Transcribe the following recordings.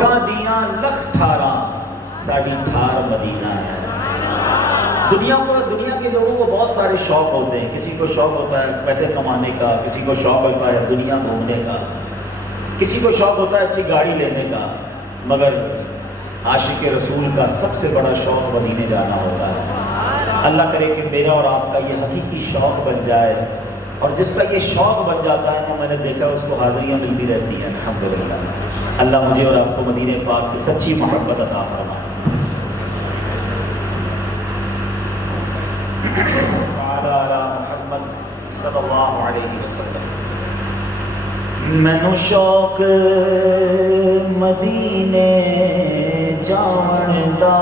دیاں لکھ ٹھاراں ساڑی ٹھار مدینہ ہے۔ دنیا کے لوگوں کو بہت سارے شوق ہوتے ہیں، کسی کو شوق ہوتا ہے پیسے کمانے کا، کسی کو شوق ہوتا ہے دنیا گھومنے کا، کسی کو شوق ہوتا ہے اچھی گاڑی لینے کا، مگر عاشق رسول کا سب سے بڑا شوق مدینے جانا ہوتا ہے۔ اللہ کرے کہ میرا اور آپ کا یہ حقیقی شوق بن جائے، اور جس کا یہ شوق بن جاتا ہے نا، میں نے دیکھا اس کو حاضریاں ملتی رہتی ہیں الحمدللہ۔ اللہ مجھے اور آپ کو مدینہ پاک سے سچی محبت عطا فرمائے۔ وعلی آل محمد صلی اللہ علیہ وسلم۔ مینوں شوق مدینے جاون دا،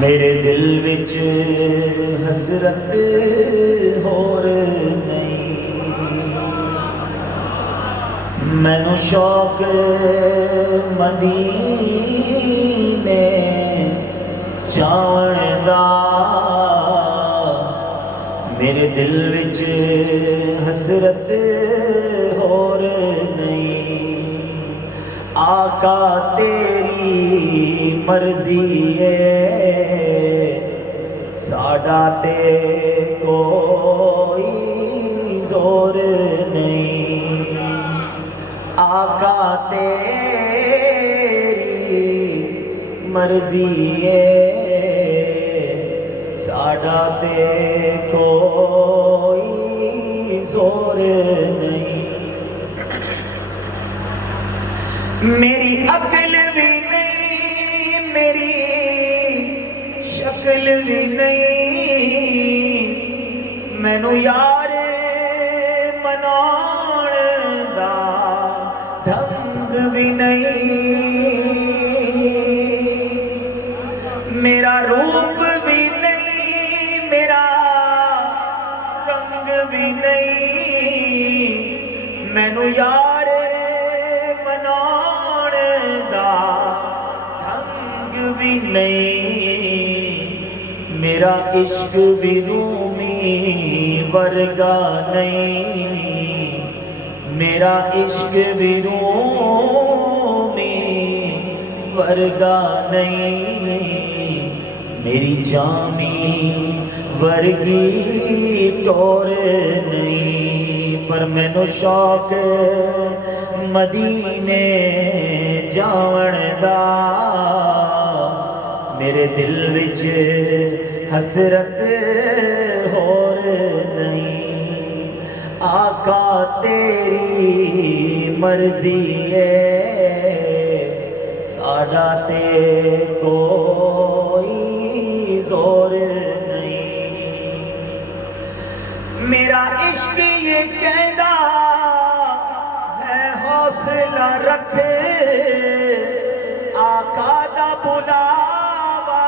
میرے دل وچ حسرت ہور نہیں۔ مینوں شوق مدینے جاون دا، میرے دل وچ حسرت ہور نہیں۔ آقا تیری مرضی ہے ساڈا تے کوئی زور نہیں۔ آقا تیری مرضی ہے ساڈا تے کوئی زور نہیں۔ میری عقل بھی نہیں، میری شکل بھی نہیں، مینوں یار مناؤن دا ڈھنگ بھی نہیں۔ میرا روپ بھی نہیں، میرا رنگ بھی نہیں، مینوں یار مناؤن دا ڈھنگ بھی نہیں۔ میرا عشق بھی رومی ورگا نہیں، میرا عشق بھی رومی ورگا نہیں۔ میری جامی ورگی ٹور نہیں، پر مینوں شوق مدینے جاون دا، میرے دل وچ حسرت ہور نہیں۔ آقا تیری مرضی ہے ساڈا تے کوئی زور نہیں۔ میرا عشق یہ کہدا ہے حوصلہ رکھے، آقا دا بلاوا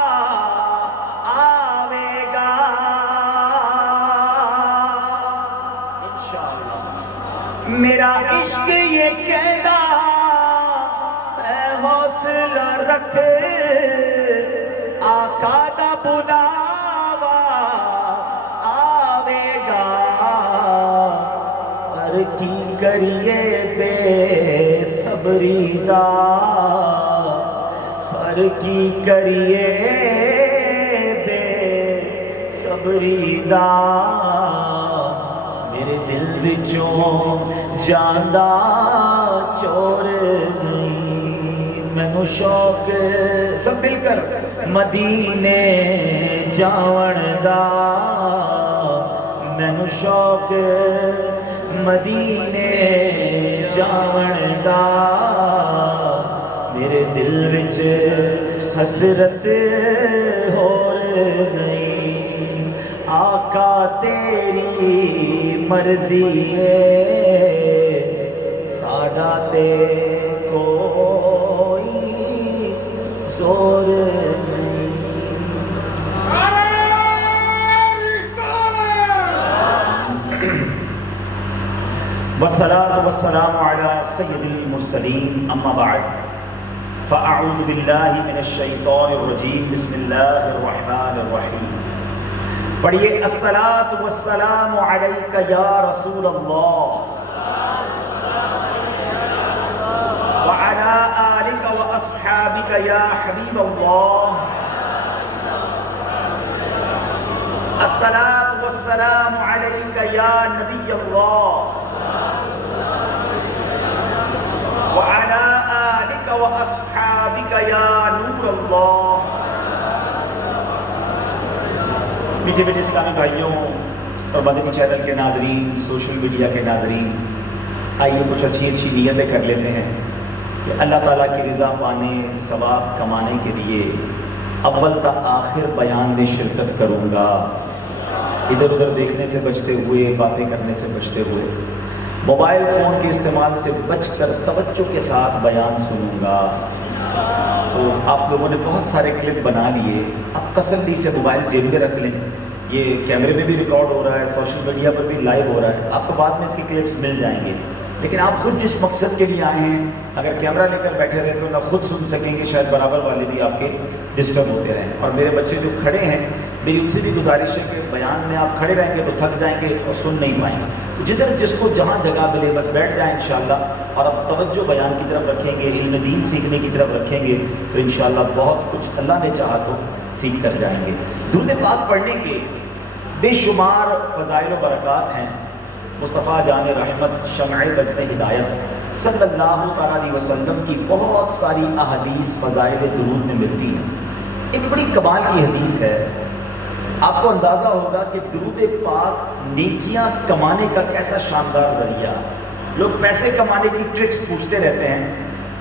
آوے گا انشاءاللہ۔ میرا عشق یہ کہدا ہے حوصلہ رکھے، آقا دا بلاوا آوے گا۔ پر کی کریے بے صبری دا، پر کی کریے بے صبری دا، میرے دل وچوں جاندا چور نہیں۔ مینوں شوق سب مل کر مدینے جاون دا، مینوں شوق مدینے جاون دا، میرے دل وچ حسرت ہور نہیں۔ آقا تیری مرضی ہے ساڈا تے کوئی زور نہیں۔ والصلاة والسلام على سید المرسلین، اما بعد فاعوذ باللہ من الشیطان الرجیم، بسم اللہ الرحمن الرحیم۔ پڑھیے الصلاۃ والسلام علیک یا رسول اللہ، واصحابک یا حبیب اللہ، الصلاۃ والسلام علیک یا نبی اللہ، وعلی آلک واصحابک یا نور اللہ۔ میٹھے میٹھے اسلامی بھائیوں اور مدنی چینل کے ناظرین، سوشل میڈیا کے ناظرین، آئیے کچھ اچھی اچھی نیتیں کر لیتے ہیں کہ اللہ تعالیٰ کی رضا پانے، ثواب کمانے کے لیے اول تا آخر بیان میں شرکت کروں گا، ادھر ادھر دیکھنے سے بچتے ہوئے، باتیں کرنے سے بچتے ہوئے، موبائل فون کے استعمال سے بچ کر توجہ کے ساتھ بیان سنوں گا۔ تو آپ لوگوں نے بہت سارے کلپ بنا لیے، اب تسلی سے موبائل جیب میں رکھ لیں، یہ کیمرے میں بھی ریکارڈ ہو رہا ہے، سوشل میڈیا پر بھی لائیو ہو رہا ہے، آپ کو بعد میں اس کی کلپس مل جائیں گے، لیکن آپ خود جس مقصد کے لیے آئے ہیں اگر کیمرہ لے کر بیٹھے رہے تو نہ خود سن سکیں گے، شاید برابر والے بھی آپ کے ڈسٹرب ہوتے رہیں۔ اور میرے بچے جو کھڑے ہیں، میری ان سے بھی گزارش ہے کہ بیان میں آپ کھڑے رہیں گے تو تھک جائیں گے اور سن نہیں پائیں گے، تو جدھر جس کو جہاں جگہ ملے بس بیٹھ جائیں انشاءاللہ، اور اب توجہ بیان کی طرف رکھیں گے، علم دین سیکھنے کی طرف رکھیں گے تو انشاءاللہ بہت کچھ اللہ نے چاہا تو سیکھ کر جائیں گے۔ درود پاک پڑھنے کے بے شمار فضائل و برکات ہیں۔ مصطفیٰ جان رحمت شمع بزم ہدایت صلی اللہ تعالیٰ علیہ وسلم کی بہت ساری احادیث فضائل درود میں ملتی ہیں۔ ایک بڑی کمال کی حدیث ہے، آپ کو اندازہ ہوگا کہ درود پاک نیکیاں کمانے کا کیسا شاندار ذریعہ۔ لوگ پیسے کمانے کی ٹرکس پوچھتے رہتے ہیں،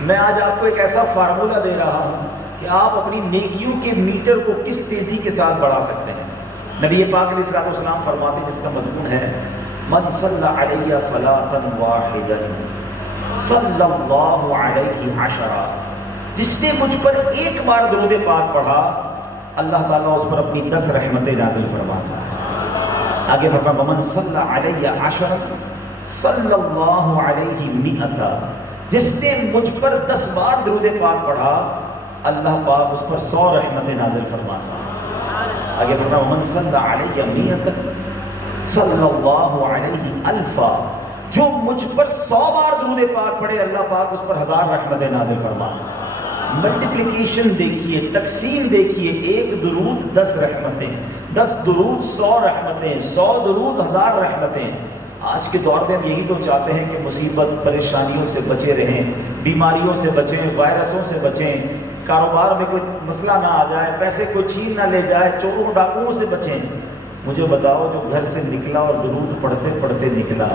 میں آج آپ کو ایک ایسا فارمولہ دے رہا ہوں کہ آپ اپنی نیکیوں کے میٹر کو کس تیزی کے ساتھ بڑھا سکتے ہیں۔ نبی پاک علیہ الصلوۃ والسلام فرماتے ہیں، جس کا مضمون ہے من صلی علیہ صلاۃ واحدۃ صلی اللہ علیہ عشرہ، جس نے مجھ پر ایک بار درود پاک پڑھا اللہ تعالیٰ اس پر اپنی 10 رحمتیں نازل فرماتا ہے۔ آگے فرمایا ومن صلی علیہ عشرہ صلی اللہ علیہ مئۃ، جس نے مجھ پر 10 بار درود پاک پڑھا اللہ پاک اس پر 100 رحمتیں نازل فرماتا ہے۔ آگے فرمایا ومن صلی علیہ مئۃ صلی اللہ علیہ الفا، جو مجھ پر 100 بار درود پاک پڑھے اللہ پاک اس پر 1000 رحمتیں نازل فرماتا ہے۔ ملٹیپلیکیشن دیکھیے، تقسیم دیکھیے، ایک درود 10 رحمتیں، 10 درود 100 رحمتیں، 100 درود 1000 رحمتیں۔ آج کے دور میں ہم یہی تو چاہتے ہیں کہ مصیبت پریشانیوں سے بچے رہیں، بیماریوں سے بچیں، وائرسوں سے بچیں، کاروبار میں کوئی مسئلہ نہ آ جائے، پیسے کوئی چھین نہ لے جائے، چوروں ڈاکوؤں سے بچیں۔ مجھے بتاؤ جو گھر سے نکلا اور درود پڑھتے پڑھتے نکلا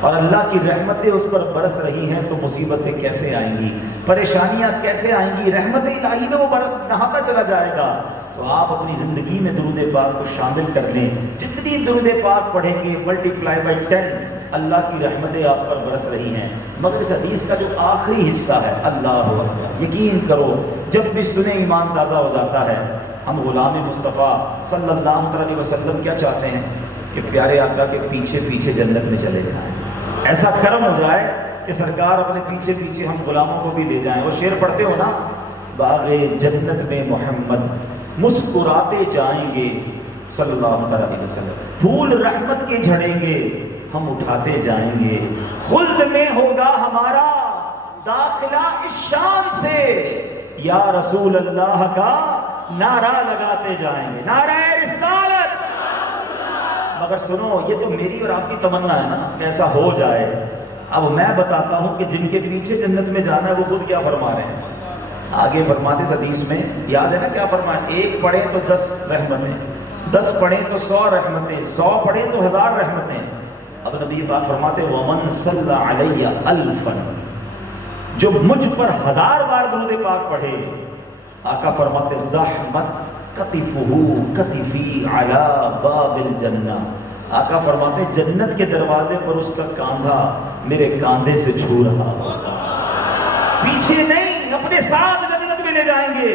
اور اللہ کی رحمتیں اس پر برس رہی ہیں تو مصیبتیں کیسے آئیں گی، پریشانیاں کیسے آئیں گی، رحمت الہی میں وہ نہاتا چلا جائے گا۔ تو آپ اپنی زندگی میں درود پاک کو شامل کر لیں، جتنی درود پاک پڑھیں گے ملٹیپلائی بائی 10 اللہ کی رحمتیں آپ پر برس رہی ہیں۔ مگر اس حدیث کا جو آخری حصہ ہے، اللہ اکبر، یقین کرو جب بھی سنے ایمان تازہ ہو جاتا ہے۔ ہم غلام مصطفیٰ صلی اللہ علیہ وسلم کیا چاہتے ہیں کہ پیارے آقا کے پیچھے پیچھے جنت میں چلے جائیں، ایسا کرم ہو جائے کہ سرکار اپنے پیچھے پیچھے ہم غلاموں کو بھی لے جائیں۔ وہ شعر پڑھتے ہو نا، باغ جنت میں محمد مسکراتے جائیں گے صلی اللہ علیہ وسلم، پھول رحمت کے جھڑیں گے ہم اٹھاتے جائیں گے، خلد میں ہوگا ہمارا داخلہ اس شان سے، یا رسول اللہ کا نعرہ لگاتے جائیں گے، نعرہ رسالت۔ مگر سنو، یہ تو میری اور آپ کی تمنا ہے نا کہ ایسا ہو جائے۔ اب میں بتاتا ہوں کہ جن کے پیچھے جنت میں جانا ہے وہ خود کیا فرما رہے ہیں۔ آگے فرماتے اس حدیث میں، یاد ہے نا کیا فرمایا، ایک پڑھیں تو 10 رحمتیں، 10 پڑھیں تو 100 رحمتیں، 100 پڑھیں تو 1000 رحمتیں۔ اب نبی پاک فرماتے ومن صلی علیہ الفا، جو مجھ پر 1000 بار درود پاک پڑھے، آقا فرماتے زحمت کتفہ کتفی علی باب الجنہ، آقا فرماتے جنت کے دروازے پر اس کا کاندھا میرے کاندھے سے چھو رہا ہوگا، پیچھے نہیں اپنے ساتھ جنت میں لے جائیں گے۔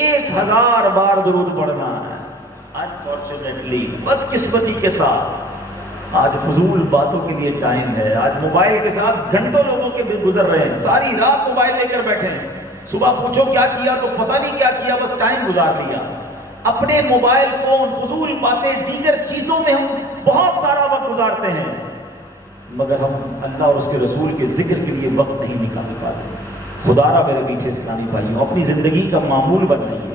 1000 بار درود پڑھنا ہے۔ انفارچونیٹلی، بدقسمتی کے ساتھ آج فضول باتوں کے لیے ٹائم ہے، آج موبائل کے ساتھ گھنٹوں لوگوں کے گزر رہے ہیں، ساری رات موبائل لے کر بیٹھے ہیں، صبح پوچھو کیا کیا تو پتہ نہیں کیا کیا، بس ٹائم گزار لیا۔ اپنے موبائل فون، فضول باتیں، دیگر چیزوں میں ہم بہت سارا وقت گزارتے ہیں، مگر ہم اللہ اور اس کے رسول کے ذکر کے لیے وقت نہیں نکال پاتے۔ خدارہ میرے میٹھے اسلامی بھائیوں، اپنی زندگی کا معمول بنائیے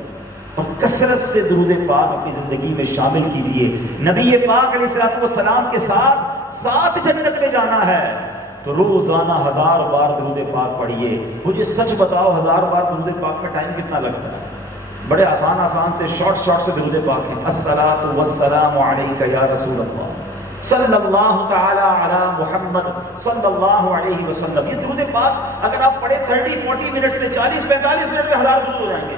اور کثرت سے درود پاک اپنی زندگی میں شامل کیجیے۔ نبی پاک علیہ السلام کے ساتھ جنت میں جانا ہے تو روزانہ 1000 بار درود پاک پڑھیے۔ مجھے سچ بتاؤ 1000 بار درود پاک کا ٹائم کتنا لگتا ہے؟ بڑے آسان سے شارٹ سے درود پاک ہیں۔ الصلاۃ والسلام علیک یا رسول اللہ صلی اللہ تعالی علی محمد صلی اللہ علیہ وسلم۔ یہ درود پاک اگر آپ پڑھے 30-40 منٹس میں، 40-45 منٹ میں 1000 درود ہو جائیں گے۔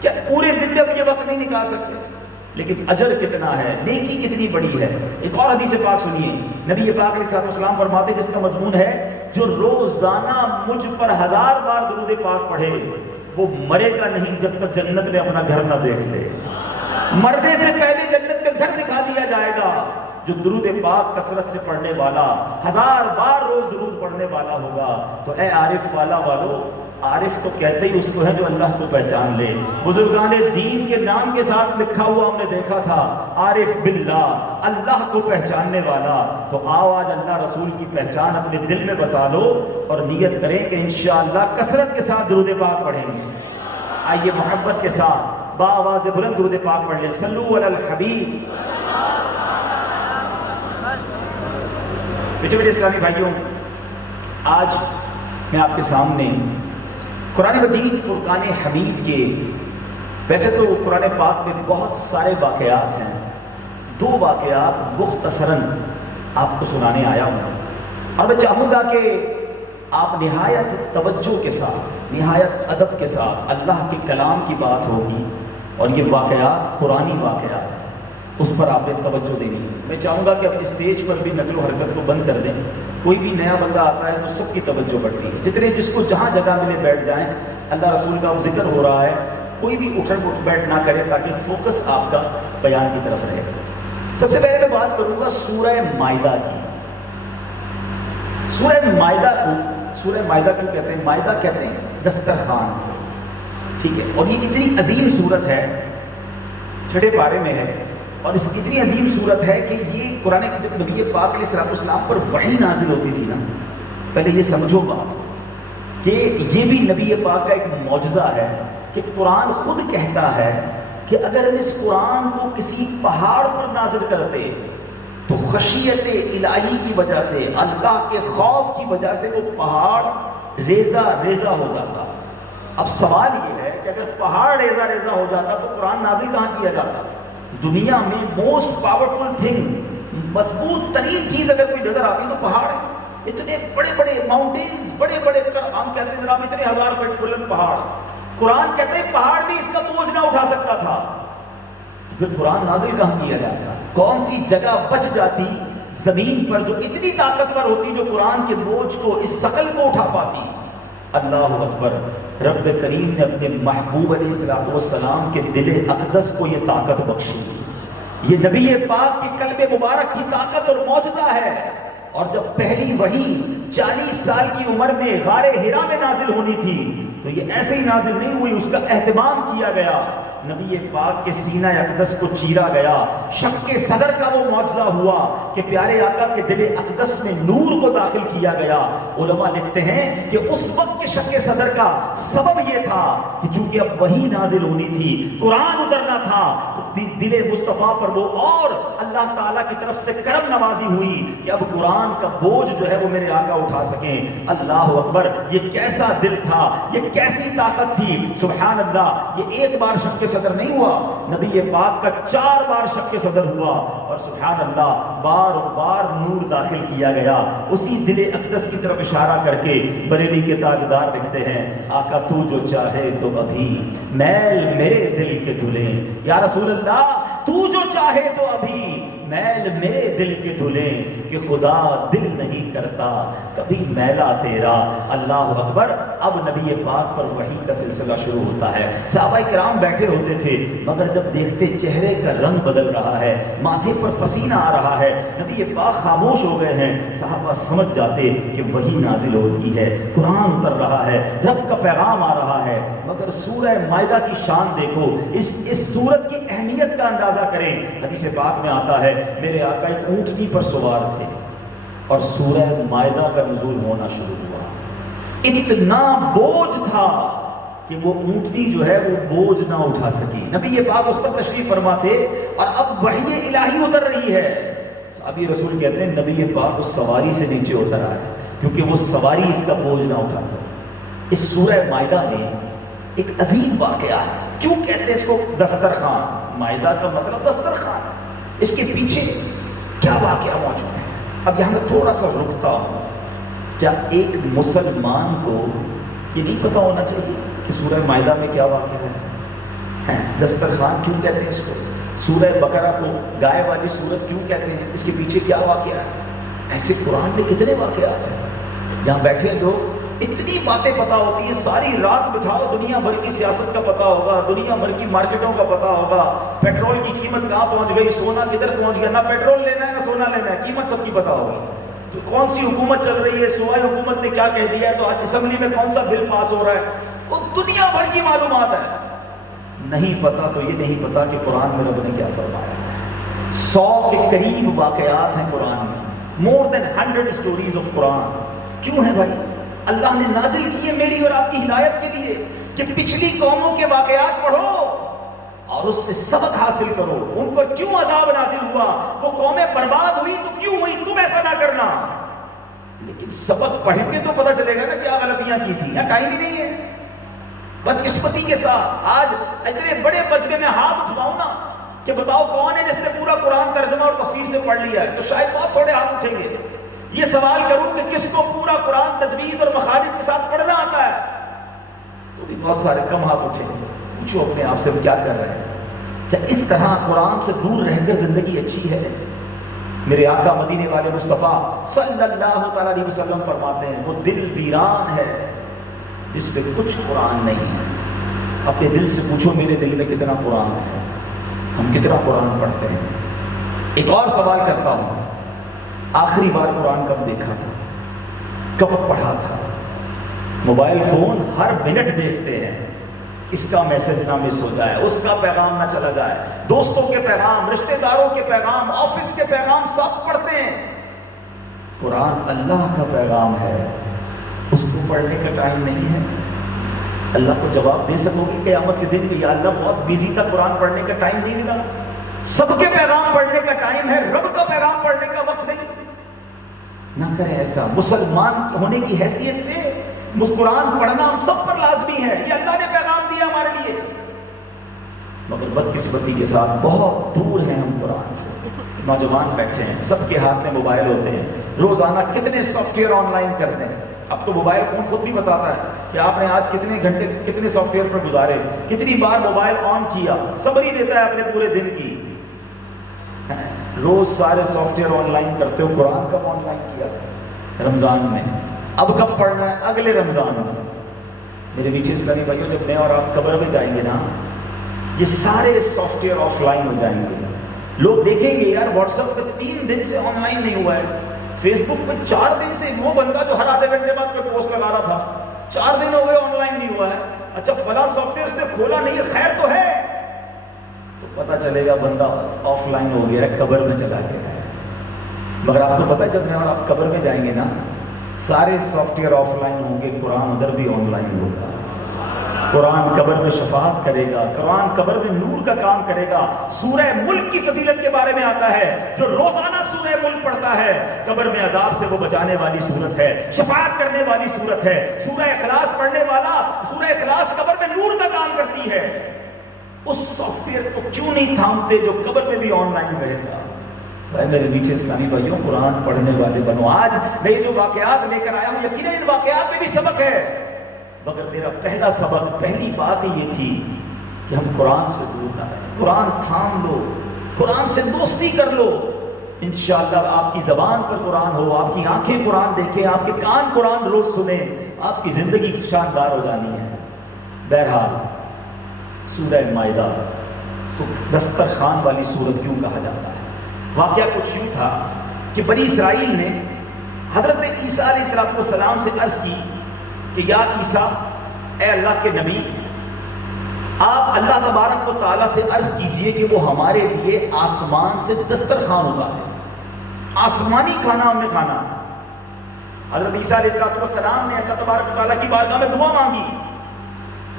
کیا پورے دن میں یہ وقت نہیں نکال سکتے؟ لیکن اجر کتنا ہے، نیکی کتنی بڑی ہے۔ ایک اور حدیث پاک سنیے، نبی پاک علیہ السلام فرماتے جس کا مضمون ہے جو روزانہ مجھ پر 1000 بار درود پاک پڑھے وہ مرے گا نہیں جب تک جنت میں اپنا گھر نہ دیکھ لے۔ مرنے سے پہلے جنت میں گھر دکھا دیا جائے گا۔ جو درود پاک کثرت سے پڑھنے والا، 1000 بار روز درود پڑھنے والا ہوگا تو اے عارف والا والو، عارف تو کہتے ہی اس کو ہے جو اللہ کو پہچان لے۔ بزرگان دین کے نام کے ساتھ لکھا ہوا ہم نے دیکھا تھا عارف باللہ، اللہ کو پہچاننے والا۔ تو آؤ آج اللہ رسول کی پہچان اپنے دل میں بسا لو اور نیت کریں کہ انشاءاللہ کثرت کے ساتھ درود پاک پڑھیں گے۔ آئیے محبت کے ساتھ بآواز بلند درود پاک پڑھ لیں۔ صلو علی الحبیب۔ میٹھے اسلامی بھائیوں، آج میں آپ کے سامنے قرآن مجید فرقان حمید کے، ویسے تو قرآن پاک میں بہت سارے واقعات ہیں، 2 واقعات مختصراً آپ کو سنانے آیا ہوں، اور میں چاہوں گا کہ آپ نہایت توجہ کے ساتھ، نہایت ادب کے ساتھ، اللہ کے کلام کی بات ہوگی اور یہ واقعات قرآنی واقعات ہیں، اس پر آپ نے توجہ دینی ہے۔ میں چاہوں گا کہ اب اسٹیج پر بھی نقل و حرکت کو بند کر دیں۔ کوئی بھی نیا بندہ آتا ہے تو سب کی توجہ بڑھتی ہے، جتنے جس کو جہاں جگہ ملے بیٹھ جائیں۔ اللہ رسول کا ذکر ہو رہا ہے، کوئی بھی اٹھ بیٹھ نہ کرے تاکہ فوکس آپ کا بیان کی طرف رہے۔ سب سے پہلے میں بات کروں گا سورہ مائدہ کی۔ سورہ مائدہ کیوں کہتے ہیں؟ مائدہ کہتے ہیں دسترخوان، ٹھیک ہے، اور یہ اتنی عظیم سورت ہے، 6 پارے میں ہے، اور اس اتنی عظیم صورت ہے کہ یہ قرآن جب نبی پاک علیہ السلام پر وحی نازل ہوتی تھی نا، پہلے یہ سمجھو بات کہ یہ بھی نبی پاک کا ایک معجزہ ہے کہ قرآن خود کہتا ہے کہ اگر ہم اس قرآن کو کسی پہاڑ پر نازل کرتے تو خشیت الہی کی وجہ سے، اللہ کے خوف کی وجہ سے وہ پہاڑ ریزہ ہو جاتا۔ اب سوال یہ ہے کہ اگر پہاڑ ریزہ ہو جاتا تو قرآن نازل کہاں کیا جاتا؟ دنیا میں موسٹ پاورفل تھنگ، مضبوط ترین چیز اگر کوئی نظر آتی ہے تو پہاڑ ہے۔ اتنے بڑے ماؤنٹینز، بڑے ہم کہتے ہیں جناب اتنے 1000 فٹ بلند پہاڑ، قرآن کہتے ہیں پہاڑ بھی اس کا بوجھ نہ اٹھا سکتا تھا۔ پھر قرآن نازل کہاں کیا جاتا؟ کون سی جگہ بچ جاتی زمین پر جو اتنی طاقتور ہوتی جو قرآن کے بوجھ کو، اس ثقل کو اٹھا پاتی؟ اللہ اکبر، رب کریم نے اپنے محبوب علیہ السلام کے دل اقدس کو یہ طاقت بخشی۔ یہ نبی پاک کے قلب مبارک کی طاقت اور معجزہ ہے۔ اور جب پہلی وحی 40 سال کی عمر میں غار حرا میں نازل ہونی تھی تو یہ ایسے ہی نازل نہیں ہوئی، اس کا اہتمام کیا گیا، نبی پاک کے سینہ اقدس کو چیرا گیا، شق صدر کا وہ معجزہ ہوا کہ پیارے آقا کے دل اقدس میں نور کو داخل کیا گیا۔ علماء لکھتے ہیں کہ اس وقت کے شق صدر کا سبب یہ تھا کہ چونکہ اب وحی نازل ہونی تھی، قرآن اترنا تھا، دل مصطفیٰ پر وہ اور اللہ تعالیٰ کی طرف سے کرم نوازی ہوئی کہ اب قرآن کا بوجھ جو ہے وہ میرے آقا اٹھا سکیں۔ اللہ اکبر، یہ کیسا دل تھا، یہ کیسی طاقت تھی، سبحان اللہ۔ یہ ایک بار شق صدر نہیں ہوا، نبی پاک کا 4 بار شق صدر ہوا، اور سبحان اللہ بار بار نور داخل کیا گیا۔ اسی دل اقدس کی طرف اشارہ کر کے بریلی کے تاجدار لکھتے ہیں، آقا تو جو چاہے تو ابھی میل میرے دل کے دھلیں، یا رسول اللہ تو جو چاہے تو ابھی میل میرے دل کے دھلیں، کہ خدا دل نہیں کرتا کبھی میلا تیرا۔ اللہ اکبر۔ اب نبی پاک پر وحی کا سلسلہ شروع ہوتا ہے۔ صحابہ کرام بیٹھے ہوتے تھے، مگر جب دیکھتے چہرے کا رنگ بدل رہا ہے، ماتھے پر پسینہ آ رہا ہے، نبی پاک خاموش ہو گئے ہیں، صحابہ سمجھ جاتے کہ وحی نازل ہوتی ہے، قرآن اتر رہا ہے، رب کا پیغام آ رہا ہے۔ مگر سورہ مائدہ کی شان دیکھو، اس سورت کی اہمیت کا اندازہ کریں۔ حدیث پاک میں آتا ہے میرے آقا ایک اونٹنی پر سوار تھے اور سورہ مائدہ کا نزول ہونا شروع ہوا۔ اتنا بوجھ تھا کہ وہ اونٹنی جو ہے وہ بوجھ نہ اٹھا سکی. نبی پاک اس پر تشریف فرماتے اور اب وحی الہی اتر رہی ہے. صحابی رسول کہتے ہیں نبی پاک اس سواری سے نیچے اتر آئے کیونکہ وہ سواری اس کا بوجھ نہ اٹھا سکی. اس سورہ مائدہ میں ایک عظیم واقعہ ہے. کیوں کہتے ہیں اس کو دسترخوان؟ مائدہ کا مطلب دسترخوان. اس کے پیچھے کیا واقعہ موجود ہے؟ اب یہاں میں تھوڑا سا رکتا ہوں. کیا ایک مسلمان کو یہ نہیں پتا ہونا چاہیے کہ سورہ مائدہ میں کیا واقعہ ہے؟ دسترخوان کیوں کہتے ہیں اس کو؟ سورہ بقرہ کو گائے والی سورت کیوں کہتے ہیں؟ اس کے پیچھے کیا واقعہ ہے؟ ایسے قرآن میں کتنے واقعات ہیں. یہاں بیٹھے تو اتنی باتیں پتا ہوتی ہیں. ساری رات بٹھاؤ دنیا بھر کی سیاست کا پتا ہوگا, دنیا بھر کی مارکیٹوں کا پتا ہوگا, پیٹرول کی قیمت کہاں پہنچ گئی, سونا کدھر پہنچ گیا. نہ پیٹرول لینا ہے نہ سونا لینا ہے, قیمت سب کی پتا ہوگی. تو کون سی حکومت چل رہی ہے, صوبائی حکومت نے کیا کہہ دیا ہے, تو آج اسمبلی میں کون سا بل پاس ہو رہا ہے, وہ دنیا بھر کی معلومات ہے. نہیں پتا تو یہ نہیں پتا کہ قرآن میں رب نے کیا فرمایا ہے. 100 کے قریب واقعات ہیں قرآن میں. مور دین 100 اسٹوریز آف قرآن. کیوں ہے بھائی؟ اللہ نے نازل کی ہے میری اور آپ کی ہدایت کے لیے کہ پچھلی قوموں کے واقعات پڑھو اور اس سے سبق حاصل کرو. ان پر کیوں عذاب نازل ہوا, وہ قومیں برباد ہوئی تو کیوں ہوئی, تم ایسا نہ کرنا. لیکن سبق پڑھ کے تو پتہ چلے گا نا کیا غلطیاں کی تھی. یہاں ٹائم ہی نہیں ہے. بدقسمتی کے ساتھ آج اتنے بڑے مجمع میں ہاتھ اٹھاؤں نا کہ بتاؤ کون ہے جس نے پورا قرآن ترجمہ اور تفسیر سے پڑھ لیا ہے, تو شاید بہت تھوڑے ہاتھ اٹھیں گے. یہ سوال کروں کہ کس کو پورا قرآن تجوید اور مخارج کے ساتھ پڑھنا آتا ہے, تو بھی بہت سارے کم ہاتھ اٹھیں گے. پوچھو اپنے آپ سے کیا کر رہے ہیں. کیا اس طرح قرآن سے دور رہ کر زندگی اچھی ہے؟ میرے آقا مدینے والے مصطفیٰ صلی اللہ تعالیٰ علیہ وسلم فرماتے ہیں وہ دل ویران ہے جس پہ کچھ قرآن نہیں ہے. اپنے دل سے پوچھو میرے دل میں کتنا قرآن ہے, ہم کتنا قرآن پڑھتے ہیں. ایک اور سوال کرتا ہوں, آخری بار قرآن کب دیکھا تھا, کب پڑھا تھا؟ موبائل فون ہر منٹ دیکھتے ہیں, اس کا میسج نہ مس ہو جائے, اس کا پیغام نہ چلا جائے, دوستوں کے پیغام, رشتہ داروں کے پیغام, آفس کے پیغام سب پڑھتے ہیں. قرآن اللہ کا پیغام ہے, اس کو پڑھنے کا ٹائم نہیں ہے. اللہ کو جواب دے سکو گے قیامت کے دن کہ یا اللہ بہت بیزی تھا, قرآن پڑھنے کا ٹائم نہیں ملا. سب کے پیغام پڑھنے کا ٹائم ہے, رب کا پیغام پڑھنے کا وقت نہیں. نہ کریں ایسا. مسلمان ہونے کی حیثیت سے قرآن پڑھنا ہم سب پر لازمی ہے, یہ اللہ نے پیغام دیا ہمارے لیے. مگر بدقسمتی کے ساتھ بہت دور ہیں ہم قرآن سے. نوجوان بیٹھے ہیں, سب کے ہاتھ میں موبائل ہوتے ہیں, روزانہ کتنے سافٹ ویئر آن لائن کرتے ہیں. اب تو موبائل فون خود بھی بتاتا ہے کہ آپ نے آج کتنے گھنٹے کتنے سافٹ ویئر پر گزارے, کتنی بار موبائل آن کیا, سمری دیتا ہے اپنے پورے دن کی. روز سارے سافٹ ویئر آن لائن کرتے ہو, قرآن کب آن لائن کیا؟ رمضان میں. اب کب پڑھنا ہے؟ اگلے رمضان میں. میرے پیچھے اسلامی بھائیوں, جب میں اور آپ قبر میں جائیں گے نا, یہ سارے سافٹ ویئر آف لائن ہو جائیں گے. لوگ دیکھیں گے یار واٹس ایپ پہ 3 دن سے آن لائن نہیں ہوا ہے, فیس بک پہ 4 دن سے, وہ بندہ جو ہر آدھے گھنٹے بعد کوئی پوسٹ لگا رہا تھا 4 دن ہو گئے آن لائن نہیں ہوا ہے. اچھا فلاں سافٹ ویئر اس نے کھولا نہیں ہے, خیر تو ہے, تو پتا چلے گا بندہ آف لائن ہو گیا ہے, قبر میں چلا گیا ہے. مگر آپ کو پتا ہے جب میں اور آپ قبر میں جائیں گے نا, سارے سافٹ ویئر آف لائن ہوں گے, قرآن ادھر بھی آن لائن ہوگا. قرآن قبر میں شفاعت کرے گا, قرآن قبر میں نور کا کام کرے گا. سورہ ملک کی فضیلت کے بارے میں آتا ہے, جو روزانہ سورہ ملک پڑھتا ہے قبر میں عذاب سے وہ بچانے والی صورت ہے, شفاعت کرنے والی صورت ہے. سورہ اخلاص پڑھنے والا, سورہ اخلاص قبر میں نور کا کام کرتی ہے. اس سافٹ ویئر کو کیوں نہیں تھامتے جو قبر میں بھی آن لائن رہے گا؟ بھائی میرے میٹھے اسلامی بھائیوں, قرآن پڑھنے والے بنو. آج میں جو واقعات لے کر آیا ہوں, یقیناً ان واقعات میں بھی سبق ہے, مگر میرا پہلا سبق, پہلی بات یہ تھی کہ ہم قرآن سے دور نہ رہیں. قرآن تھام لو, قرآن سے دوستی کر لو. انشاءاللہ آپ کی زبان پر قرآن ہو, آپ کی آنکھیں قرآن دیکھیں, آپ کے کان قرآن روز سنیں, آپ کی زندگی شاندار ہو جانی ہے. بہرحال سورہ مائدہ دسترخوان والی سورت کیوں کہا جاتا ہے؟ واقعہ کچھ یوں تھا کہ بنی اسرائیل نے حضرت عیسیٰ علیہ السلام سے عرض کی کہ یا عیسیٰ, اے اللہ کے نبی, آپ اللہ تبارک و تعالیٰ سے عرض کیجئے کہ وہ ہمارے لیے آسمان سے دسترخوان اتارے, آسمانی کھانا ہم نے کھانا. حضرت عیسیٰ علیہ السلام نے اللہ تبارک و تعالیٰ کی بارگاہ میں دعا مانگی.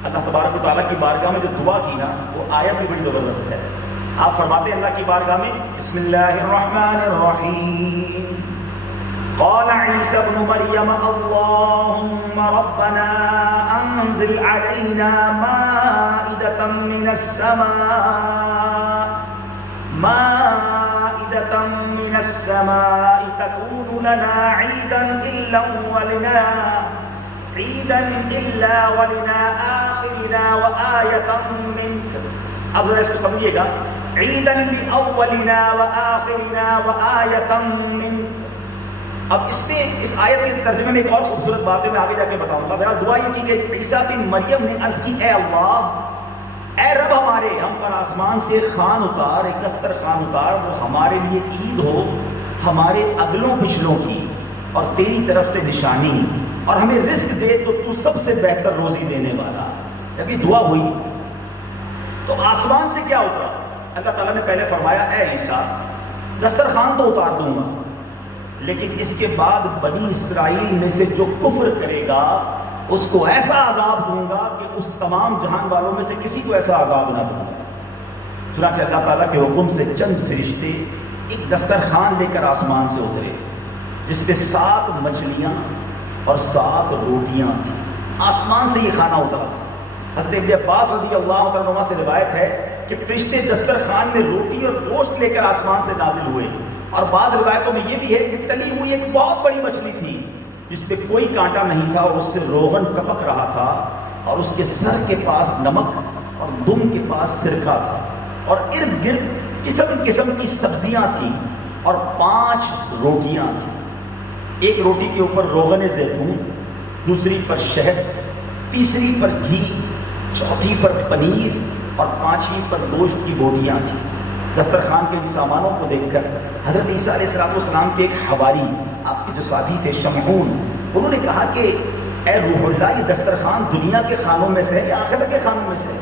اللہ تبارک و تعالیٰ کی بارگاہ میں جو دعا کی نا وہ آیت بھی بڑی زبردست ہے. آپ فرماتے ہیں اللہ کی بارگاہ میں بسم اللہ الرحمن الرحیم قال عیسی ابن مریم اللہم ربنا انزل علینا مائدة من السماء تكون لنا عیدا ولنا آخرنا وآیة منک. اب ذرا اس کو سمجھیے گا, عیدا لأولنا وآخرنا وآیة منک. اب اس میں اس آیت کے ترجمے میں ایک اور خوبصورت بات ہے, میں آگے جا کے بتاؤں گا. میرا دعا یہ کی کہ عیسیٰ بن مریم نے عرض کی اے اللہ, اے رب ہمارے, ہم پر آسمان سے خان اتار, ایک دسترخوان اتار, وہ ہمارے لیے عید ہو ہمارے اگلوں پچھلوں کی اور تیری طرف سے نشانی, اور ہمیں رزق دے تو سب سے بہتر روزی دینے والا. جب یہ دعا ہوئی تو آسمان سے کیا اترا؟ اللہ تعالیٰ نے پہلے فرمایا اے عیسیٰ دسترخوان تو اتار دوں گا, لیکن اس کے بعد بنی اسرائیل میں سے جو کفر کرے گا اس کو ایسا عذاب دوں گا کہ اس تمام جہان والوں میں سے کسی کو ایسا عذاب نہ دوں گا. چنانچہ اللہ تعالیٰ کے حکم سے چند فرشتے ایک دسترخوان لے کر آسمان سے اترے جس پہ 7 مچھلیاں اور 7 روٹیاں تھیں. آسمان سے یہ کھانا اترا. حضرت ابن عباس رضی اللہ عنہ سے روایت ہے کہ فرشتے دسترخوان میں روٹی اور گوشت لے کر آسمان سے نازل ہوئے, اور بعض روایتوں میں یہ بھی ہے کہ تلی ہوئی ایک بہت بڑی مچھلی تھی جس پہ کوئی کانٹا نہیں تھا اور اس سے روغن ٹپک رہا تھا, اور اس کے سر کے پاس نمک اور دم کے پاس سرکہ تھا, اور ارد گرد قسم قسم کی سبزیاں تھیں اور 5 روٹیاں تھیں. ایک روٹی کے اوپر روغن زیتون, دوسری پر شہد, تیسری پر گھی, چوتھی پر پنیر اور 5ویں پر گوشت کی بوٹیاں تھیں. دسترخوان کے ان سامانوں کو دیکھ کر حضرت عیسیٰ علیہ السلام کے ایک حواری, آپ کے جو ساتھی تھے شمعون, انہوں نے کہا کہ اے روح اللہ یہ دسترخوان دنیا کے کھانوں میں سے ہے یا آخرت کے کھانوں میں سے ہے؟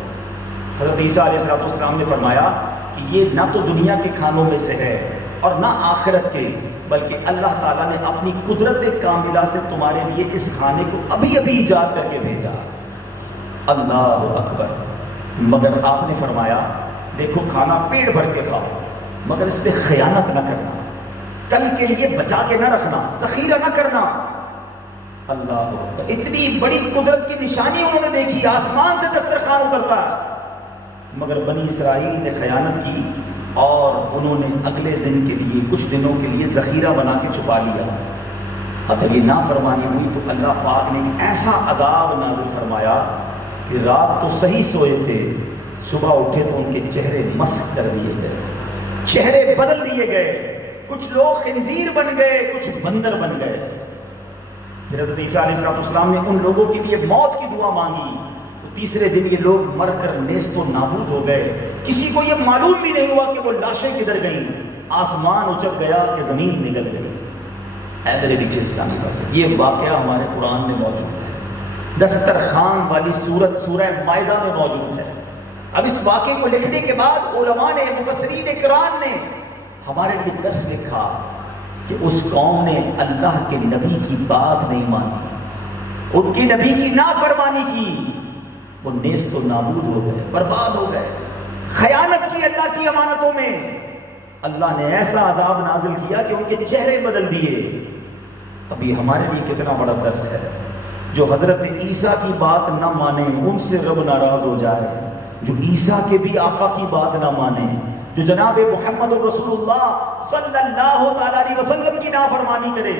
حضرت عیسیٰ علیہ السلام نے فرمایا کہ یہ نہ تو دنیا کے کھانوں میں سے ہے اور نہ آخرت کے, بلکہ اللہ تعالیٰ نے اپنی قدرت کاملہ سے تمہارے لیے اس کھانے کو ابھی ابھی ایجاد کر کے بھیجا. اللہ اکبر. مگر آپ نے فرمایا دیکھو کھانا پیٹ بھر کے کھاؤ, مگر اس پہ خیانت نہ کرنا, کل کے لیے بچا کے نہ رکھنا, ذخیرہ نہ کرنا. اللہ اکبر. اتنی بڑی قدرت کی نشانی انہوں نے دیکھی, آسمان سے دسترخوان اترتا ہے, مگر بنی اسرائیل نے خیانت کی اور انہوں نے اگلے دن کے لیے, کچھ دنوں کے لیے ذخیرہ بنا کے چھپا لیا. اب جب یہ نافرمانی ہوئی تو اللہ پاک نے ایک ایسا عذاب نازل فرمایا کہ رات تو صحیح سوئے تھے, صبح اٹھے تو ان کے چہرے مسخ کر دیے گئے, چہرے بدل دیے گئے, کچھ لوگ خنزیر بن گئے, کچھ بندر بن گئے. پھر حضرت عیسیٰ علیہ السلام نے ان لوگوں کے لیے موت کی دعا مانگی تو تیسرے دن یہ لوگ مر کر نیست و نابود ہو گئے. کسی کو یہ معلوم بھی نہیں ہوا کہ وہ لاشیں کدھر گئیں, آسمان اچک گیا کہ زمین نگل گئی. اے میرے پیچھے اسلامی بات, یہ واقعہ ہمارے قرآن میں موجود ہے, دسترخوان والی سورت سورہ مائدہ میں موجود ہے. اب اس واقعے کو لکھنے کے بعد علماء نے, مفسرین کرام نے ہمارے لیے درس لکھا کہ اس قوم نے اللہ کے نبی کی بات نہیں مانی, ان کے نبی کی نافرمانی کی, وہ نیست و نابود ہو گئے, برباد ہو گئے, خیانت کی اللہ کی امانتوں میں. اللہ نے ایسا عذاب نازل کیا کہ ان کے چہرے بدل دیے. اب یہ ہمارے لیے کتنا بڑا درس ہے. جو حضرت عیسیٰ کی بات نہ مانے ان سے رب ناراض ہو جائے, جو عیسیٰ کے بھی آقا کی بات نہ مانے, جو جناب محمد رسول اللہ صلی اللہ علیہ وسلم کی نافرمانی کرے,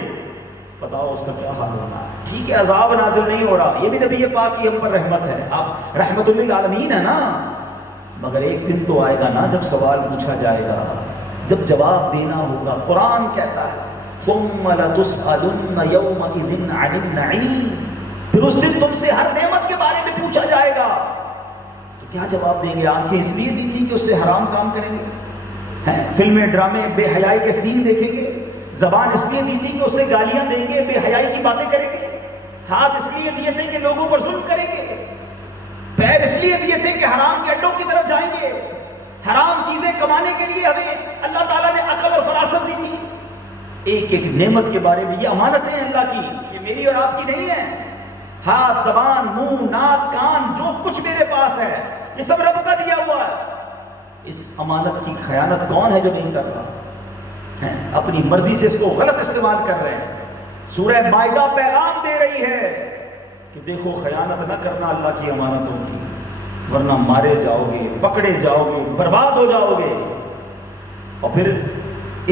بتاؤ اس کا کیا حال ہونا ہے. ٹھیک ہے عذاب نازل نہیں ہو رہا, یہ بھی نبی پاک کی ہم پر رحمت ہے, آپ رحمت للعالمین ہے نا, مگر ایک دن تو آئے گا نا جب سوال پوچھا جائے گا, جب جواب دینا ہوگا. قرآن کہتا ہے ثم لتسألن یومئذ عن النعیم, پھر اس دن تم سے ہر نعمت کے بارے میں پوچھا جائے گا. تو کیا جواب دیں گے؟ آنکھیں اس لیے دی تھی کہ اس سے حرام کام کریں گے, فلمیں ڈرامے بے حیائی کے سین دیکھیں گے, زبان اس لیے دی تھی کہ اس سے گالیاں دیں گے, بے حیائی کی باتیں کریں گے, ہاتھ اس لیے دیے تھے کہ لوگوں پر ظلم کریں گے, پیر اس لیے دیے تھے کہ حرام کے اڈوں کی طرف جائیں گے, حرام چیزیں کمانے کے لیے ہمیں اللہ تعالیٰ نے عقل اور فراست دی تھی. ایک ایک نعمت کے بارے میں. یہ امانتیں ہیں اللہ کی، یہ میری اور آپ کی نہیں ہے. ہاتھ، زبان، منہ، ناک، کان، جو کچھ میرے پاس ہے یہ سب رب کا دیا ہوا ہے. اس امانت کی خیانت کون ہے جو نہیں کر رہا؟ اپنی مرضی سے اس کو غلط استعمال کر رہے ہیں. سورہ مائدہ پیغام دے رہی ہے کہ دیکھو خیانت نہ کرنا اللہ کی امانتوں کی، ورنہ مارے جاؤ گے، پکڑے جاؤ گے، برباد ہو جاؤ گے. اور پھر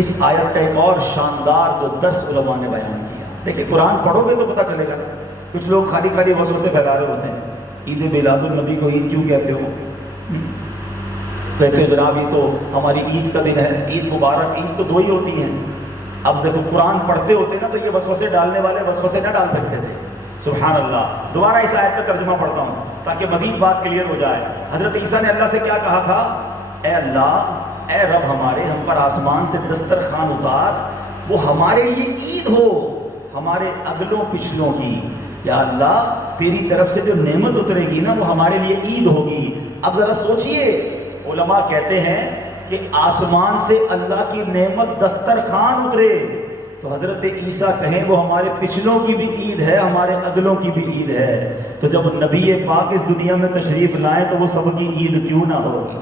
اس آیت کا ایک اور شاندار جو درس علماء نے بیان کیا. دیکھیں قرآن پڑھو گے تو پتہ چلے گا. کچھ لوگ خالی خالی وسوسے پھیلا رہے ہوتے ہیں. عید میلاد النبی کو عید کیوں کہتے ہو؟ کہتے جناب یہ تو ہماری عید کا دن ہے، عید مبارک. عید تو دو ہی ہوتی ہیں. اب دیکھو قرآن پڑھتے ہوتے نا تو یہ وسوسے ڈالنے والے وسوسے نہ ڈال سکتے تھے. سبحان اللہ. دوبارہ اس آیت کا ترجمہ پڑھتا ہوں تاکہ مزید بات کلیئر ہو جائے. حضرت عیسیٰ نے اللہ سے کیا کہا تھا؟ اے اللہ، اے رب ہمارے، ہم پر آسمان سے دسترخوان اتار، وہ ہمارے لیے عید ہو، ہمارے اگلوں پچھلوں کی. یا اللہ تیری طرف سے جو نعمت اترے گی نا وہ ہمارے لیے عید ہوگی. اب ذرا سوچئے، علماء کہتے ہیں کہ آسمان سے اللہ کی نعمت دسترخوان اترے تو حضرت عیسیٰ کہیں وہ ہمارے پچھلوں کی بھی عید ہے، ہمارے اگلوں کی بھی عید ہے. تو جب نبی پاک اس دنیا میں تشریف لائیں تو وہ سب کی عید کیوں نہ ہوگی؟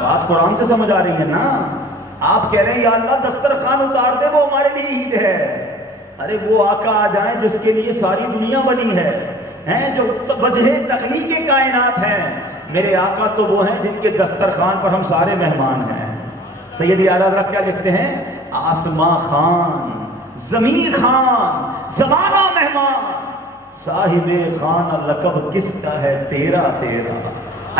بات قرآن سے سمجھ آ رہی ہے نا. آپ کہہ رہے ہیں یا اللہ دسترخوان اتار دے، وہ ہمارے لیے عید ہے. ارے وہ آقا آ جائیں جس کے لیے ساری دنیا بنی ہے، جو وجہ تخلیق کائنات ہیں. میرے آقا تو وہ ہیں جن کے دسترخوان پر ہم سارے مہمان ہیں. سید اعلیٰ حضرت کیا لکھتے ہیں؟ آسماں خان، زمین خان، زمانہ مہمان، صاحب خان لقب کس کا ہے تیرا تیرا.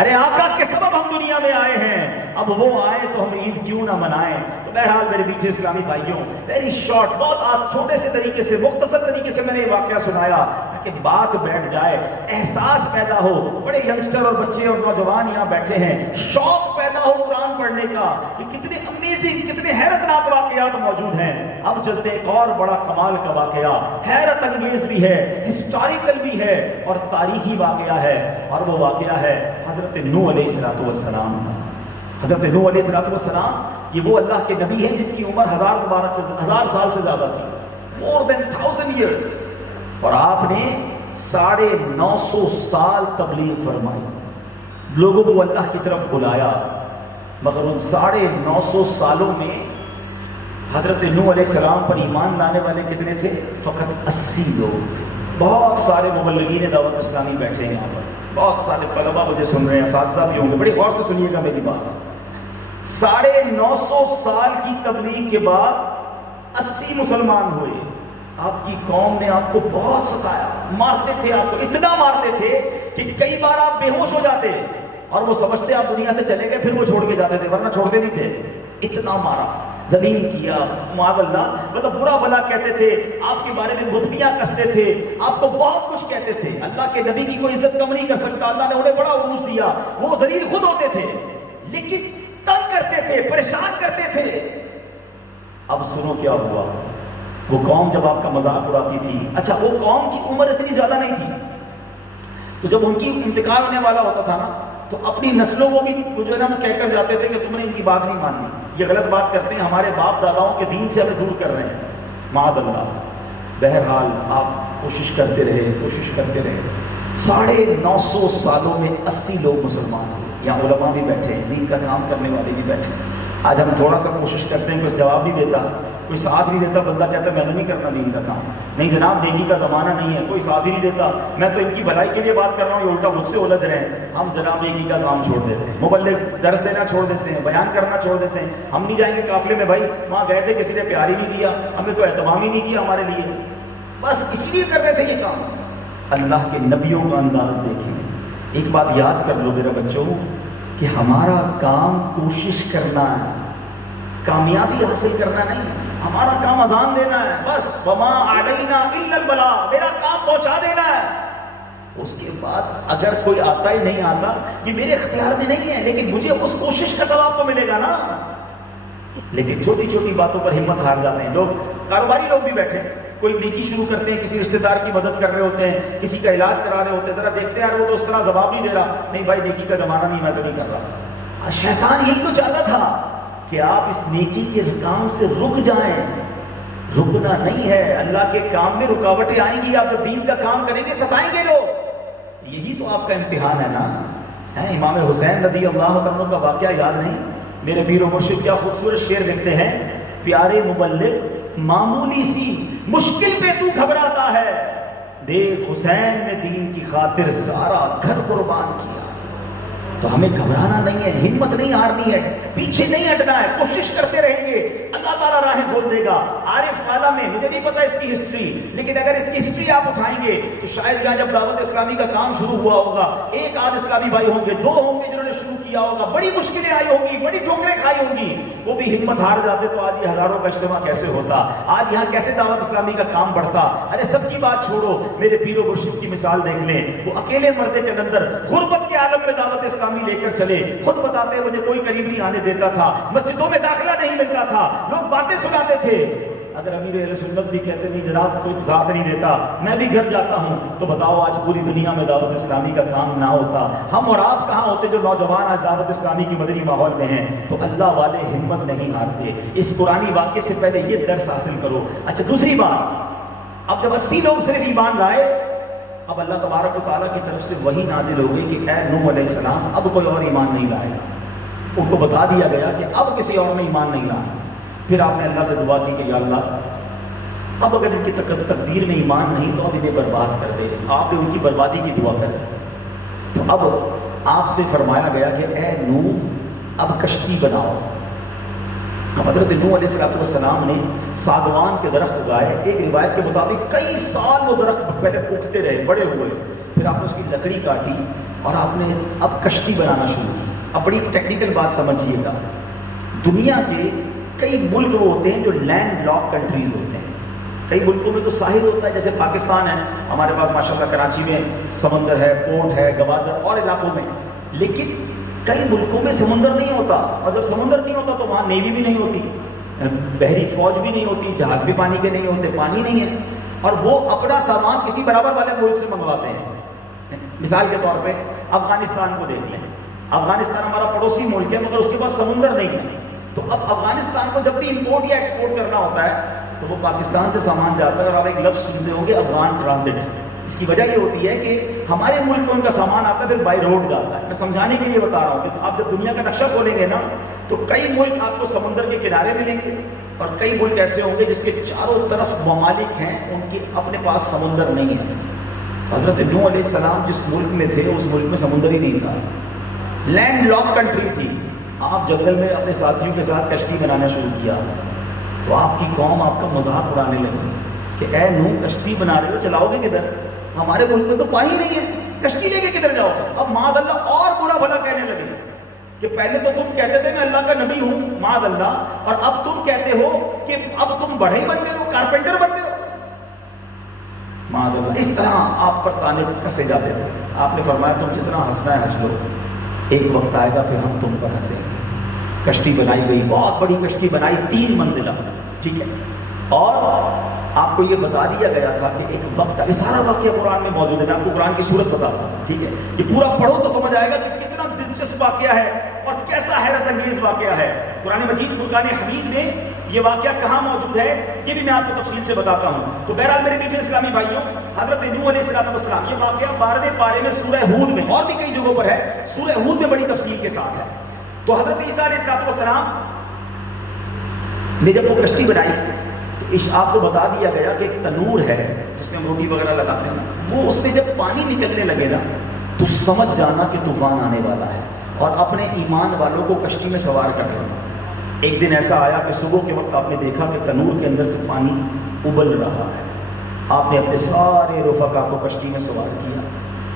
ارے آقا کے سبب ہم دنیا میں آئے ہیں، اب وہ آئے تو ہم عید کیوں نہ منائیں. تو بہرحال میرے پیچھے اسلامی بھائیوں، ویری شارٹ، بہت آپ چھوٹے سے طریقے سے، مختصر طریقے سے میں نے یہ واقعہ سنایا تاکہ بات بیٹھ جائے، احساس پیدا ہو. بڑے ینگسٹر اور بچے اور نوجوان یہاں بیٹھے ہیں، شوق پیدا ہو قرآن پڑھنے کا کہ کتنے امیزنگ، کتنے حیرت ناک واقعات موجود ہیں. اب چلتے ایک اور بڑا کمال کا واقعہ، حیرت انگیز بھی ہے، ہسٹوریکل بھی ہے اور تاریخی واقعہ ہے. اور وہ واقعہ ہے حضرت نوح علیہ السلام. حضرت نوح علیہ السلام یہ وہ اللہ کے نبی ہیں جن کی عمر 1000 سال سے زیادہ تھی، more than 1000 years. اور آپ نے 950 سال تبلیغ فرمائی، لوگوں کو اللہ کی طرف بلایا. مگر ان 950 سالوں میں حضرت نوح علیہ السلام پر ایمان لانے والے کتنے تھے؟ فقط 80 لوگ. بہت سارے مبلغین دعوت اسلامی بیٹھے ہیں یہاں پر، بہت سارے طلبہ مجھے سن رہے ہیں، اساتذہ بھی ہوں گے. بڑی غور سے سنیے گا میری بات. 950 سال کی تبلیغ کے بعد 80 مسلمان ہوئے. آپ کی قوم نے آپ کو بہت ستایا، مارتے تھے، آپ کو اتنا مارتے تھے کہ کئی بار آپ بے ہوش ہو جاتے اور وہ سمجھتے آپ دنیا سے چلے گئے، پھر وہ چھوڑ کے جاتے تھے، ورنہ چھوڑتے نہیں تھے. اتنا مارا، ذلیل کیا، معاذ اللہ، مطلب برا بھلا کہتے تھے، آپ کے بارے میں بتیاں کستے تھے، آپ کو بہت کچھ کہتے تھے. اللہ کے نبی کی کوئی عزت کم نہیں کر سکتا، اللہ نے انہیں بڑا عروج دیا. وہ ذلیل خود ہوتے تھے لیکن تنگ کرتے تھے، پریشان کرتے تھے. اب سنو کیا ہوا. وہ قوم جب آپ کا مذاق اڑاتی تھی، اچھا وہ قوم کی عمر اتنی زیادہ نہیں تھی، تو جب ان کی انتقال ہونے والا ہوتا تھا نا تو اپنی نسلوں کو بھی جو ہے نا وہ کہہ کر جاتے تھے کہ تم نے ان کی بات نہیں ماننی، یہ غلط بات کرتے ہیں، ہمارے باپ داداؤں کے دین سے ہمیں دور کر رہے ہیں. معاذ اللہ. بہرحال آپ کوشش کرتے رہے. 950 سالوں میں 80 لوگ مسلمان ہوئے. یہاں علماء بھی بیٹھے ہیں، دین کا کام کرنے والے بھی بیٹھے ہیں. آج ہم تھوڑا سا کوشش کرتے ہیں، کوئی جواب نہیں دیتا، کوئی ساتھ نہیں دیتا، بندہ کہتا ہے میں نے نہیں کرنا دین کا کام. نہیں جناب، نیکی کا زمانہ نہیں ہے، کوئی ساتھ ہی نہیں دیتا. میں تو ان کی بھلائی کے لیے بات کر رہا ہوں، یہ الٹا مجھ سے الجھ رہے ہیں. ہم جناب نیکی کا کام چھوڑ دیتے ہیں، مبلغ درس دینا چھوڑ دیتے ہیں، بیان کرنا چھوڑ دیتے ہیں. ہم نہیں جائیں گے قافلے میں، بھائی وہاں گئے تھے کسی نے پیار ہی نہیں دیا، ہمیں تو اہتمام ہی نہیں کیا ہمارے لیے، بس اسی لیے کر رہے تھے یہ کام. اللہ کے نبیوں کا انداز دیکھیں. ایک بات یاد کر لو میرے بچوں کہ ہمارا کام کوشش کرنا ہے، کامیابی حاصل کرنا نہیں. ہمارا کام اذان دینا ہے بس. وما علینا الا البلاغ، میرا کام پہنچا دینا ہے. اس کے بعد اگر کوئی آتا ہی نہیں آتا، یہ میرے اختیار میں نہیں ہے، لیکن مجھے اس کوشش کا ثواب تو ملے گا نا. لیکن چھوٹی چھوٹی باتوں پر ہمت ہار جاتے ہیں لوگ. کاروباری لوگ بھی بیٹھے ہیں، کوئی نیکی شروع کرتے ہیں، کسی رشتہ دار کی مدد کر رہے ہوتے ہیں، کسی کا علاج کرا رہے ہوتے ہیں، ذرا دیکھتے ہیں یار وہ تو اس طرح جواب نہیں دے رہا، نہیں بھائی نیکی کا زمانہ نہیں، میں تو نہیں کر رہا. شیطان یہی تو چاہتا تھا کہ آپ اس نیکی کے کام سے رک جائیں. رکنا نہیں ہے. اللہ کے کام میں رکاوٹیں آئیں گی, آپ جب دین کا کام کریں گے ستائیں گے لوگ. یہی تو آپ کا امتحان ہے نا. امام حسین رضی اللہ عنہ کا واقعہ یاد نہیں؟ میرے پیر و مرشد کیا خوبصورت شعر لکھتے ہیں, پیارے مبلغ معمولی سی مشکل پہ تو گھبراتا ہے, دیکھ حسین نے دین کی خاطر سارا گھر قربان کیا. تو ہمیں گھبرانا نہیں ہے, ہمت نہیں ہارنی ہے, پیچھے نہیں ہٹنا ہے, کوشش کرتے رہیں گے, اللہ تعالیٰ راہیں کھول دے گا. عارف والا میں مجھے نہیں پتا اس کی ہسٹری, لیکن اگر اس کی ہسٹری آپ اٹھائیں گے تو شاید یہاں جب دعوت اسلامی کا کام شروع ہوا ہوگا, ایک آدھ اسلامی بھائی ہوں گے, 2 ہوں گے جنہوں نے شروع کیا ہوگا, بڑی مشکلیں آئی ہوں گی, بڑی ٹھوکریں کھائی ہوں گی, وہ بھی ہمت ہار جاتے تو آج یہ ہزاروں کا اجتماع کیسے ہوتا, آج یہاں کیسے دعوت اسلامی کا کام بڑھتا. ارے سب کی بات چھوڑو, میرے پیر و مرشد کی مثال دیکھ لیں. وہ اکیلے مردے کے اندر غربت کے عالم میں دعوت اسلامی لے کر چلے. خود بتاتے ہیں مجھے کوئی قریب نہیں آنے دیتا تھا, مسجدوں میں داخلہ نہیں ملتا تھا, لوگ باتیں سناتے تھے. اگر امیر اہل سنت بھی کہتے نہیں جناب کوئی ساتھ نہیں دیتا, میں بھی گھر جاتا ہوں, تو بتاؤ آج پوری دنیا میں دعوت اسلامی کا کام نہ ہوتا, ہم اور آپ کہاں ہوتے جو نوجوان آج دعوت اسلامی کی مدنی ماحول میں ہیں. تو اللہ والے ہمت نہیں ہارتے. اس قرآنی واقعے سے پہلے یہ درس حاصل کرو. اچھا دوسری بات, اب جب 80 لوگ صرف ایمان لائے, اب اللہ تبارک و تعالیٰ کی طرف سے وحی نازل ہو گئی کہ اے نوح علیہ السلام اب کوئی اور ایمان نہیں لائے گا. ان کو بتا دیا گیا کہ اب کسی اور نے ایمان نہیں لانا. پھر آپ نے اللہ سے دعا کی کہ یا اللہ اب اگر ان کی تقدیر میں ایمان نہیں تو اب انہیں برباد کر دے. آپ نے ان کی بربادی کی دعا کر دی. تو اب آپ سے فرمایا گیا کہ اے نوح اب کشتی بناؤ. اب حضرت نوح علیہ السلام نے ساگوان کے درخت اگائے. ایک روایت کے مطابق کئی سال وہ درخت پہلے اگتے رہے, بڑے ہوئے, پھر آپ نے اس کی لکڑی کاٹی اور آپ نے اب کشتی بنانا شروع کی. اب بڑی ٹیکنیکل بات سمجھیے گا, دنیا کے کئی ملک وہ ہوتے ہیں جو لینڈ لاک کنٹریز ہوتے ہیں. کئی ملکوں میں تو ساحل ہوتا ہے, جیسے پاکستان ہے, ہمارے پاس ماشاءاللہ کراچی میں سمندر ہے, پورٹ ہے, گوادر اور علاقوں میں. لیکن کئی ملکوں میں سمندر نہیں ہوتا, اور جب سمندر نہیں ہوتا تو وہاں نیوی بھی نہیں ہوتی, بحری فوج بھی نہیں ہوتی, جہاز بھی پانی کے نہیں ہوتے, پانی نہیں ہے, اور وہ اپنا سامان کسی برابر والے ملک سے منگواتے ہیں. مثال کے طور پہ افغانستان کو دیکھ لیں. افغانستان ہمارا پڑوسی ملک ہے مگر اس کے پاس سمندر نہیں ہے. تو اب افغانستان کو جب بھی امپورٹ یا ایکسپورٹ کرنا ہوتا ہے تو وہ پاکستان سے سامان جاتا ہے. اور آپ ایک لفظ سنتے ہوں گے افغان ٹرانزٹ. اس کی وجہ یہ ہوتی ہے کہ ہمارے ملک میں ان کا سامان آتا ہے پھر بائی روڈ جاتا ہے. میں سمجھانے کے لیے بتا رہا ہوں کہ آپ جب دنیا کا نقشہ کھولیں گے نا تو کئی ملک آپ کو سمندر کے کنارے ملیں گے, اور کئی ملک ایسے ہوں گے جس کے چاروں طرف ممالک ہیں, ان کے اپنے پاس سمندر نہیں ہے. حضرت نوح علیہ السلام جس ملک میں تھے اس ملک میں سمندر ہی نہیں تھا, لینڈ لاک کنٹری تھی. آپ جنگل میں اپنے ساتھیوں کے ساتھ کشتی بنانا شروع کیا تو آپ کی قوم آپ کا مذاق اڑانے لگی کہ اے نوح کشتی بنا رہے ہو, چلاؤ گے کدھر, ہمارے ملک میں تو پانی نہیں ہے, کشتی لے کے کدھر جاؤ. اب معاذ اللہ اور برا بھلا کہنے لگے کہ پہلے تو تم کہتے تھے میں اللہ کا نبی ہوں معاذ اللہ, اور اب تم کہتے ہو کہ اب تم بڑھئی بن گئے ہو, کارپینٹر بن گئے ہو معاذ اللہ. اس طرح آپ پر تانے کسے جاتے تھے. آپ نے فرمایا تم جتنا ہنسنا ہے ہنس لو, ایک وقت آئے گا پھر ہم تم پر ہنسیں گے. کشتی بنائی گئی, بہت بڑی کشتی بنائی, 3 منزلہ, ٹھیک ہے. اور آپ کو یہ بتا دیا گیا تھا کہ ایک وقت, یہ سارا واقعہ قرآن میں موجود ہے, میں آپ کو قرآن کی صورت بتاتا ہوں, ٹھیک ہے. یہ پورا پڑھو تو سمجھ آئے گا کہ کتنا دلچسپ واقعہ ہے اور کیسا حیرت انگیز واقعہ ہے. قرآن مجید فرقان حمید میں یہ واقعہ کہاں موجود ہے یہ بھی میں آپ کو تفصیل سے بتاتا ہوں. تو بہرحال میرے میٹھے اسلامی بھائیوں, حضرت نوح علیہ السلام یہ واقعہ 12ویں پارے میں سورہ ہود میں, اور بھی کئی جگہوں پر ہے, سورہ ہود میں بڑی تفصیل کے ساتھ ہے. تو حضرت عیسیٰ علیہ السلام نے جب وہ کشتی بنائی تو آپ کو بتا دیا گیا کہ ایک تنور ہے جس میں ہم روٹی وغیرہ لگاتے ہیں, وہ اس میں جب پانی نکلنے لگے نا تو سمجھ جانا کہ طوفان آنے والا ہے, اور اپنے ایمان والوں کو کشتی میں سوار کر لینا. ایک دن ایسا آیا کہ صبح کے وقت آپ نے دیکھا کہ تنور کے اندر سے پانی ابل رہا ہے. آپ نے اپنے سارے رفقا کو کشتی میں سوار کیا,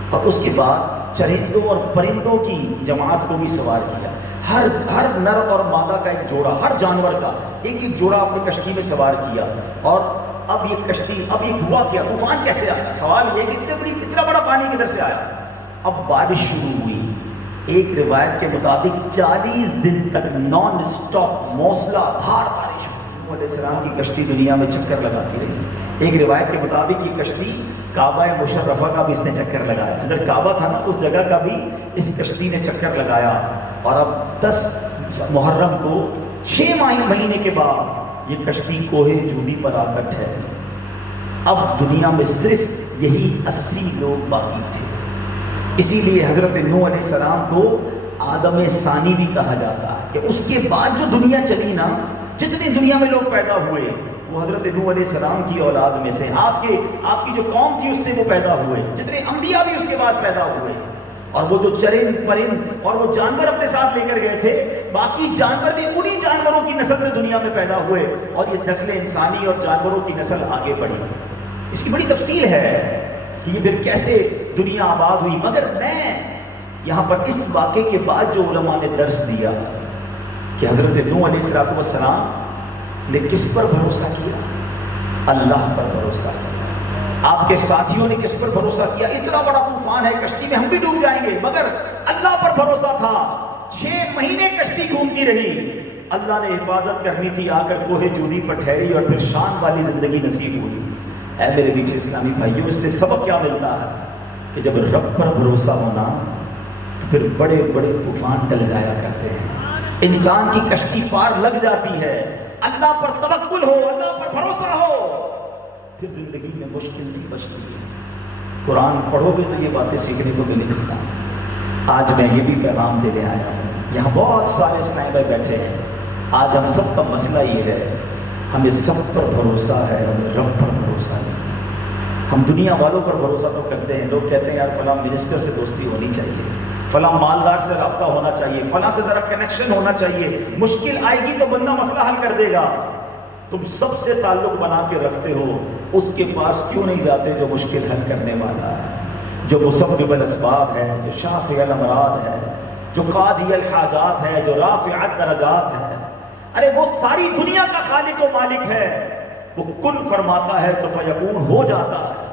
اور اس کے بعد چرندوں اور پرندوں کی جماعت کو بھی سوار کیا. ہر نر اور مادہ کا ایک جوڑا, ہر جانور کا ایک ایک جوڑا اپنی کشتی میں سوار کیا. اور اب یہ کشتی, اب یہ ہوا کیا, طوفان کیسے آیا؟ سوال یہ کہ کتنا بڑا پانی کدھر سے آیا؟ اب بارش شروع ہوئی. ایک روایت کے مطابق 40 دن تک نان اسٹاپ موسلا دھار بارش ہوئی. علیہ السلام کی کشتی دنیا میں چکر لگاتی رہی. ایک روایت کے مطابق یہ کشتی کعبہ مشرفہ کا بھی اس نے چکر لگایا, جدھر کعبہ تھا نا اس جگہ کا بھی اس کشتی نے چکر لگایا. اور اب 10 محرم کو 6 مہینے کے بعد یہ کشتی کوہ جودی پر آ کر ٹھہری۔ اب دنیا میں صرف یہی 80 لوگ باقی تھے۔ اسی لیے حضرت نوح علیہ السلام کو آدم ثانی بھی کہا جاتا ہے کہ اس کے بعد جو دنیا چلی نا، جتنے دنیا میں لوگ پیدا ہوئے وہ حضرت نوح علیہ السلام کی اولاد میں سے، آپ کی جو قوم تھی اس سے وہ پیدا ہوئے، جتنے انبیاء بھی اس کے بعد پیدا ہوئے۔ اور وہ جو چرند پرند اور وہ جانور اپنے ساتھ لے کر گئے تھے، باقی جانور بھی انہی جانوروں کی نسل سے دنیا میں پیدا ہوئے، اور یہ نسل انسانی اور جانوروں کی نسل آگے بڑھی۔ اس کی بڑی تفصیل ہے کہ یہ پھر کیسے دنیا آباد ہوئی۔ مگر میں یہاں پر اس واقعے کے بعد جو علماء نے درس دیا کہ حضرت نوح علیہ السلام نے کس پر بھروسہ کیا؟ اللہ پر بھروسہ کیا۔ آپ کے ساتھیوں نے کس پر بھروسہ کیا؟ اتنا بڑا طوفان ہے، کشتی میں ہم بھی ڈوب جائیں گے، مگر اللہ پر بھروسہ تھا۔ 6 مہینے کشتی گھومتی رہی، اللہ نے حفاظت کرنی تھی، آ کر کوہ جودی پر ٹھہری اور پھر شان والی زندگی نصیب ہوئی۔ اے میرے میٹھے اسلامی بھائیوں، اس سے سبق کیا ملتا ہے کہ جب رب پر بھروسہ ہونا تو پھر بڑے بڑے طوفان ٹل جایا کرتے ہیں، انسان کی کشتی پار لگ جاتی ہے۔ اللہ پر توکل ہو، اللہ پر بھروسہ ہو، پھر زندگی میں مشکل نہیں بچتی ہے۔ قرآن پڑھو گے تو یہ باتیں سیکھنے کو ملے گی۔ آج میں یہ بھی پیغام دینے آیا ہوں، یہاں بہت سارے اسلام بھائی بیٹھے ہیں، آج ہم سب کا مسئلہ یہ ہے، ہمیں سب پر بھروسہ ہے، ہمیں رب پر بھروسہ نہیں۔ ہم دنیا والوں پر بھروسہ تو کرتے ہیں، لوگ کہتے ہیں یار فلاں منسٹر سے دوستی ہونی چاہیے، فلاں مالدار سے رابطہ ہونا چاہیے، فلاں سے ذرا کنیکشن ہونا چاہیے، مشکل آئے گی تو بندہ مسئلہ حل کر دے گا۔ تم سب سے تعلق بنا کے رکھتے ہو، اس کے پاس کیوں نہیں جاتے جو مشکل حل کرنے والا ہے، جو مسبب الاسباب ہے، جو شافع الامراض ہے، جو قاضی الحاجات ہے، جو رافع الدرجات ہے؟ ارے وہ ساری دنیا کا خالق و مالک ہے، وہ کن فرماتا ہے تو فیکون ہو جاتا ہے،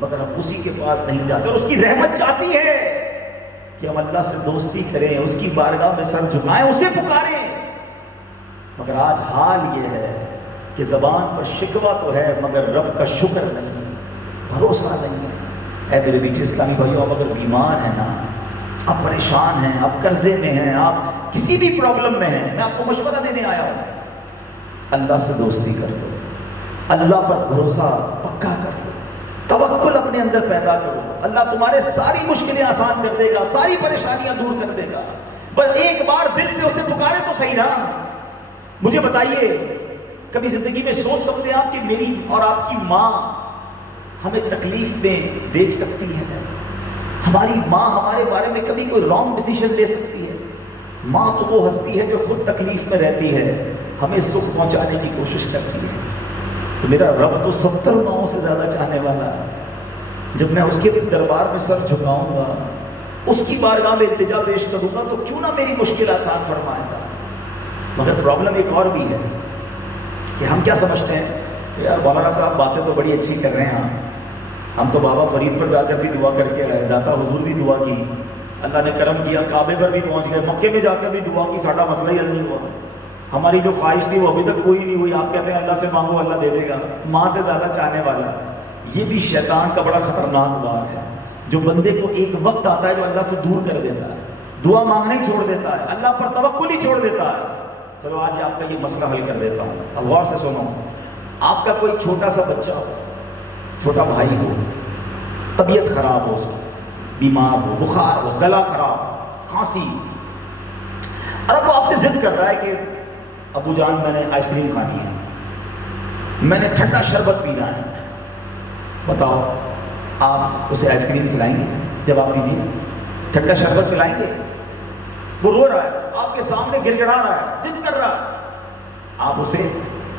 مگر ہم اسی کے پاس نہیں جاتے، اور اس کی رحمت چاہتی ہے کہ ہم اللہ سے دوستی کریں، اس کی بارگاہ میں سر جھکائیں، اسے پکاریں۔ مگر آج حال یہ ہے کہ زبان پر شکوہ تو ہے مگر رب کا شکر نہیں، بھروسہ نہیں ہے۔ اے میرے میٹھے اسلامی بھائیوں، آپ اگر بیمار ہیں نا، آپ پریشان ہیں، آپ قرضے میں ہیں، آپ کسی بھی پرابلم میں ہیں، میں آپ کو مشورہ دینے آیا ہوں، اللہ سے دوستی کر لو، اللہ پر بھروسہ پکا کر لو، توکل اپنے اندر پیدا کرو، اللہ تمہارے ساری مشکلیں آسان کر دے گا، ساری پریشانیاں دور کر دے گا۔ بس ایک بار دل سے اسے پکارے تو صحیح نا۔ مجھے بتائیے، کبھی زندگی میں سوچ سکتے ہیں آپ کہ میری اور آپ کی ماں ہمیں تکلیف میں دیکھ سکتی ہے؟ ہماری ماں ہمارے بارے میں کبھی کوئی رانگ ڈیسیژن لے سکتی ہے؟ ماں تو وہ ہستی ہے جو خود تکلیف میں رہتی ہے، ہمیں سکھ پہنچانے کی کوشش کرتی ہے۔ تو میرا رب تو 70 ماؤں سے زیادہ چاہنے والا ہے۔ جب میں اس کے دربار میں سر جھکاؤں گا، اس کی بارگاہ میں التجا پیش کروں گا، تو کیوں نہ میری مشکل آسان فرمائے گا۔ مگر پرابلم ایک اور بھی ہے کہ ہم کیا سمجھتے ہیں، یار مولانا صاحب باتیں تو بڑی اچھی کر رہے ہیں، ہم تو بابا فرید پر جا کر بھی دعا کر کے آئے، داتا حضور بھی دعا کی، اللہ نے کرم کیا، کعبے پر بھی پہنچ گئے، مکے میں جا کر بھی دعا کی، ساڈا مسئلہ ہی حل نہیں ہوا، ہماری جو خواہش تھی وہ ابھی تک کوئی نہیں ہوئی، آپ کہتے ہیں اللہ سے مانگو اللہ دے دے گا، ماں سے زیادہ چاہنے والا۔ یہ بھی شیطان کا بڑا خطرناک بات ہے، جو بندے کو ایک وقت آتا ہے جو اللہ سے دور کر دیتا ہے، دعا مانگنا ہی چھوڑ دیتا ہے، اللہ پر توکل ہی چھوڑ دیتا ہے۔ چلو آج آپ کا یہ مسئلہ حل کر دیتا ہوں، اب غور سے سنو۔ آپ کا کوئی چھوٹا سا بچہ ہو، چھوٹا بھائی ہو، طبیعت خراب ہو، بیمار ہو، بخار ہو، گلا خراب، کھانسی، اب وہ آپ سے ضد کر رہا ہے کہ ابو جان میں نے آئس کریم کھانی ہے، میں نے ٹھنڈا شربت پینا ہے، بتاؤ آپ اسے آئس کریم کھلائیں گے؟ جواب دیجیے، ٹھنڈا شربت پلائیں گے؟ وہ رو رہا ہے، آپ کے سامنے گر گڑا رہا ہے، ضد کر رہا ہے، آپ اسے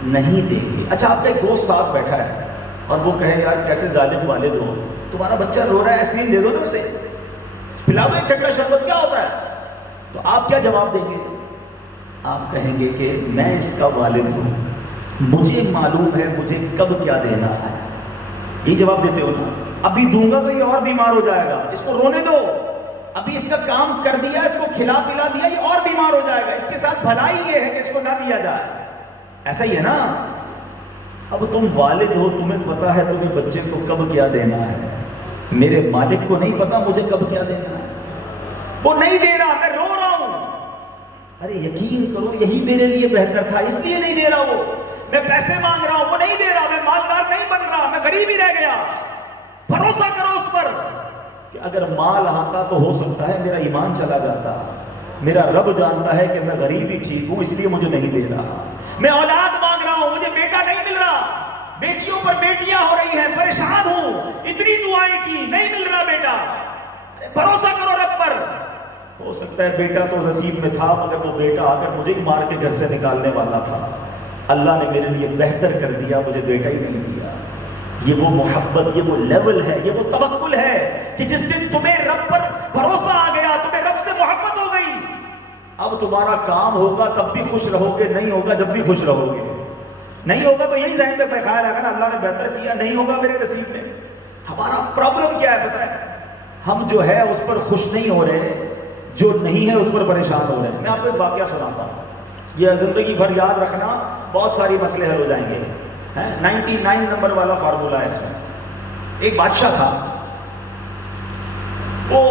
نہیں دیں گے۔ اچھا آپ کا ایک دوست ساتھ بیٹھا ہے اور وہ کہے یار کیسے ظالم والد ہو، تمہارا بچہ رو رہا ہے، آئس کریم دے دو نا اسے، پلا دو ایک ٹھنڈا شربت، کیا ہوتا ہے؟ تو آپ کیا جواب دیں گے؟ آپ کہیں گے کہ میں اس کا والد ہوں، مجھے معلوم ہے مجھے کب کیا دینا ہے، یہ جواب دیتے ہو نا۔ ابھی دوں گا تو یہ اور بیمار ہو جائے گا، اس کو رونے دو، ابھی اس کا کام کر دیا، اس کو کھلا پلا دیا، یہ اور بیمار ہو جائے گا، اس کے ساتھ بھلائی یہ ہے کہ اس کو نہ دیا جائے، ایسا ہی ہے نا۔ اب تم والد ہو، تمہیں پتا ہے تمہیں بچے کو کب کیا دینا ہے، میرے مالک کو نہیں پتا مجھے کب کیا دینا ہے، وہ نہیں دے رہا، میں رو رہا ہوں، ارے یقین کرو یہی میرے لیے بہتر تھا، اس لیے نہیں دے رہا وہ، میں پیسے مانگ رہا ہوں وہ نہیں دے رہا، میں مالدار نہیں بن رہا، میں غریب ہی رہ گیا. بھروسہ کرو اس پر کہ اگر مال آتا تو ہو سکتا ہے میرا ایمان چلا جاتا. میرا رب جانتا ہے کہ میں غریب ہی ٹھیک ہوں، اس لیے مجھے نہیں دے رہا. میں اولاد مانگ رہا ہوں، مجھے بیٹا نہیں مل رہا، بیٹیوں پر بیٹیاں ہو رہی ہیں، پریشان ہوں، اتنی دعائیں کی نہیں مل رہا بیٹا. بھروسہ کرو رب پر. ہو سکتا ہے بیٹا تو نصیب میں تھا مگر وہ بیٹا آ کر مجھے ہی مار کے گھر سے نکالنے والا تھا. اللہ نے میرے لیے بہتر کر دیا، مجھے بیٹا ہی نہیں دیا. یہ وہ محبت، یہ وہ لیول ہے، یہ وہ توکل ہے کہ جس دن تمہیں رب پر بھروسہ آ گیا، تمہیں رب سے محبت ہو گئی، اب تمہارا کام ہوگا تب بھی خوش رہو گے، نہیں ہوگا جب بھی خوش رہو گے. نہیں ہوگا تو یہی ذہن میں خیال آئے گا نا اللہ نے بہتر کیا، نہیں ہوگا میرے نصیب میں. ہمارا پرابلم کیا ہے پتہ ہے؟ ہم جو ہے اس پر خوش نہیں ہو رہے، جو نہیں ہے اس پر پریشان ہو رہے ہیں. میں آپ کو ایک واقعہ سناتا ہوں، یہ زندگی بھر یاد رکھنا، بہت ساری مسئلے حل ہو جائیں گے. 99 نمبر والا فارمولا ہے اس میں. ایک بادشاہ تھا، وہ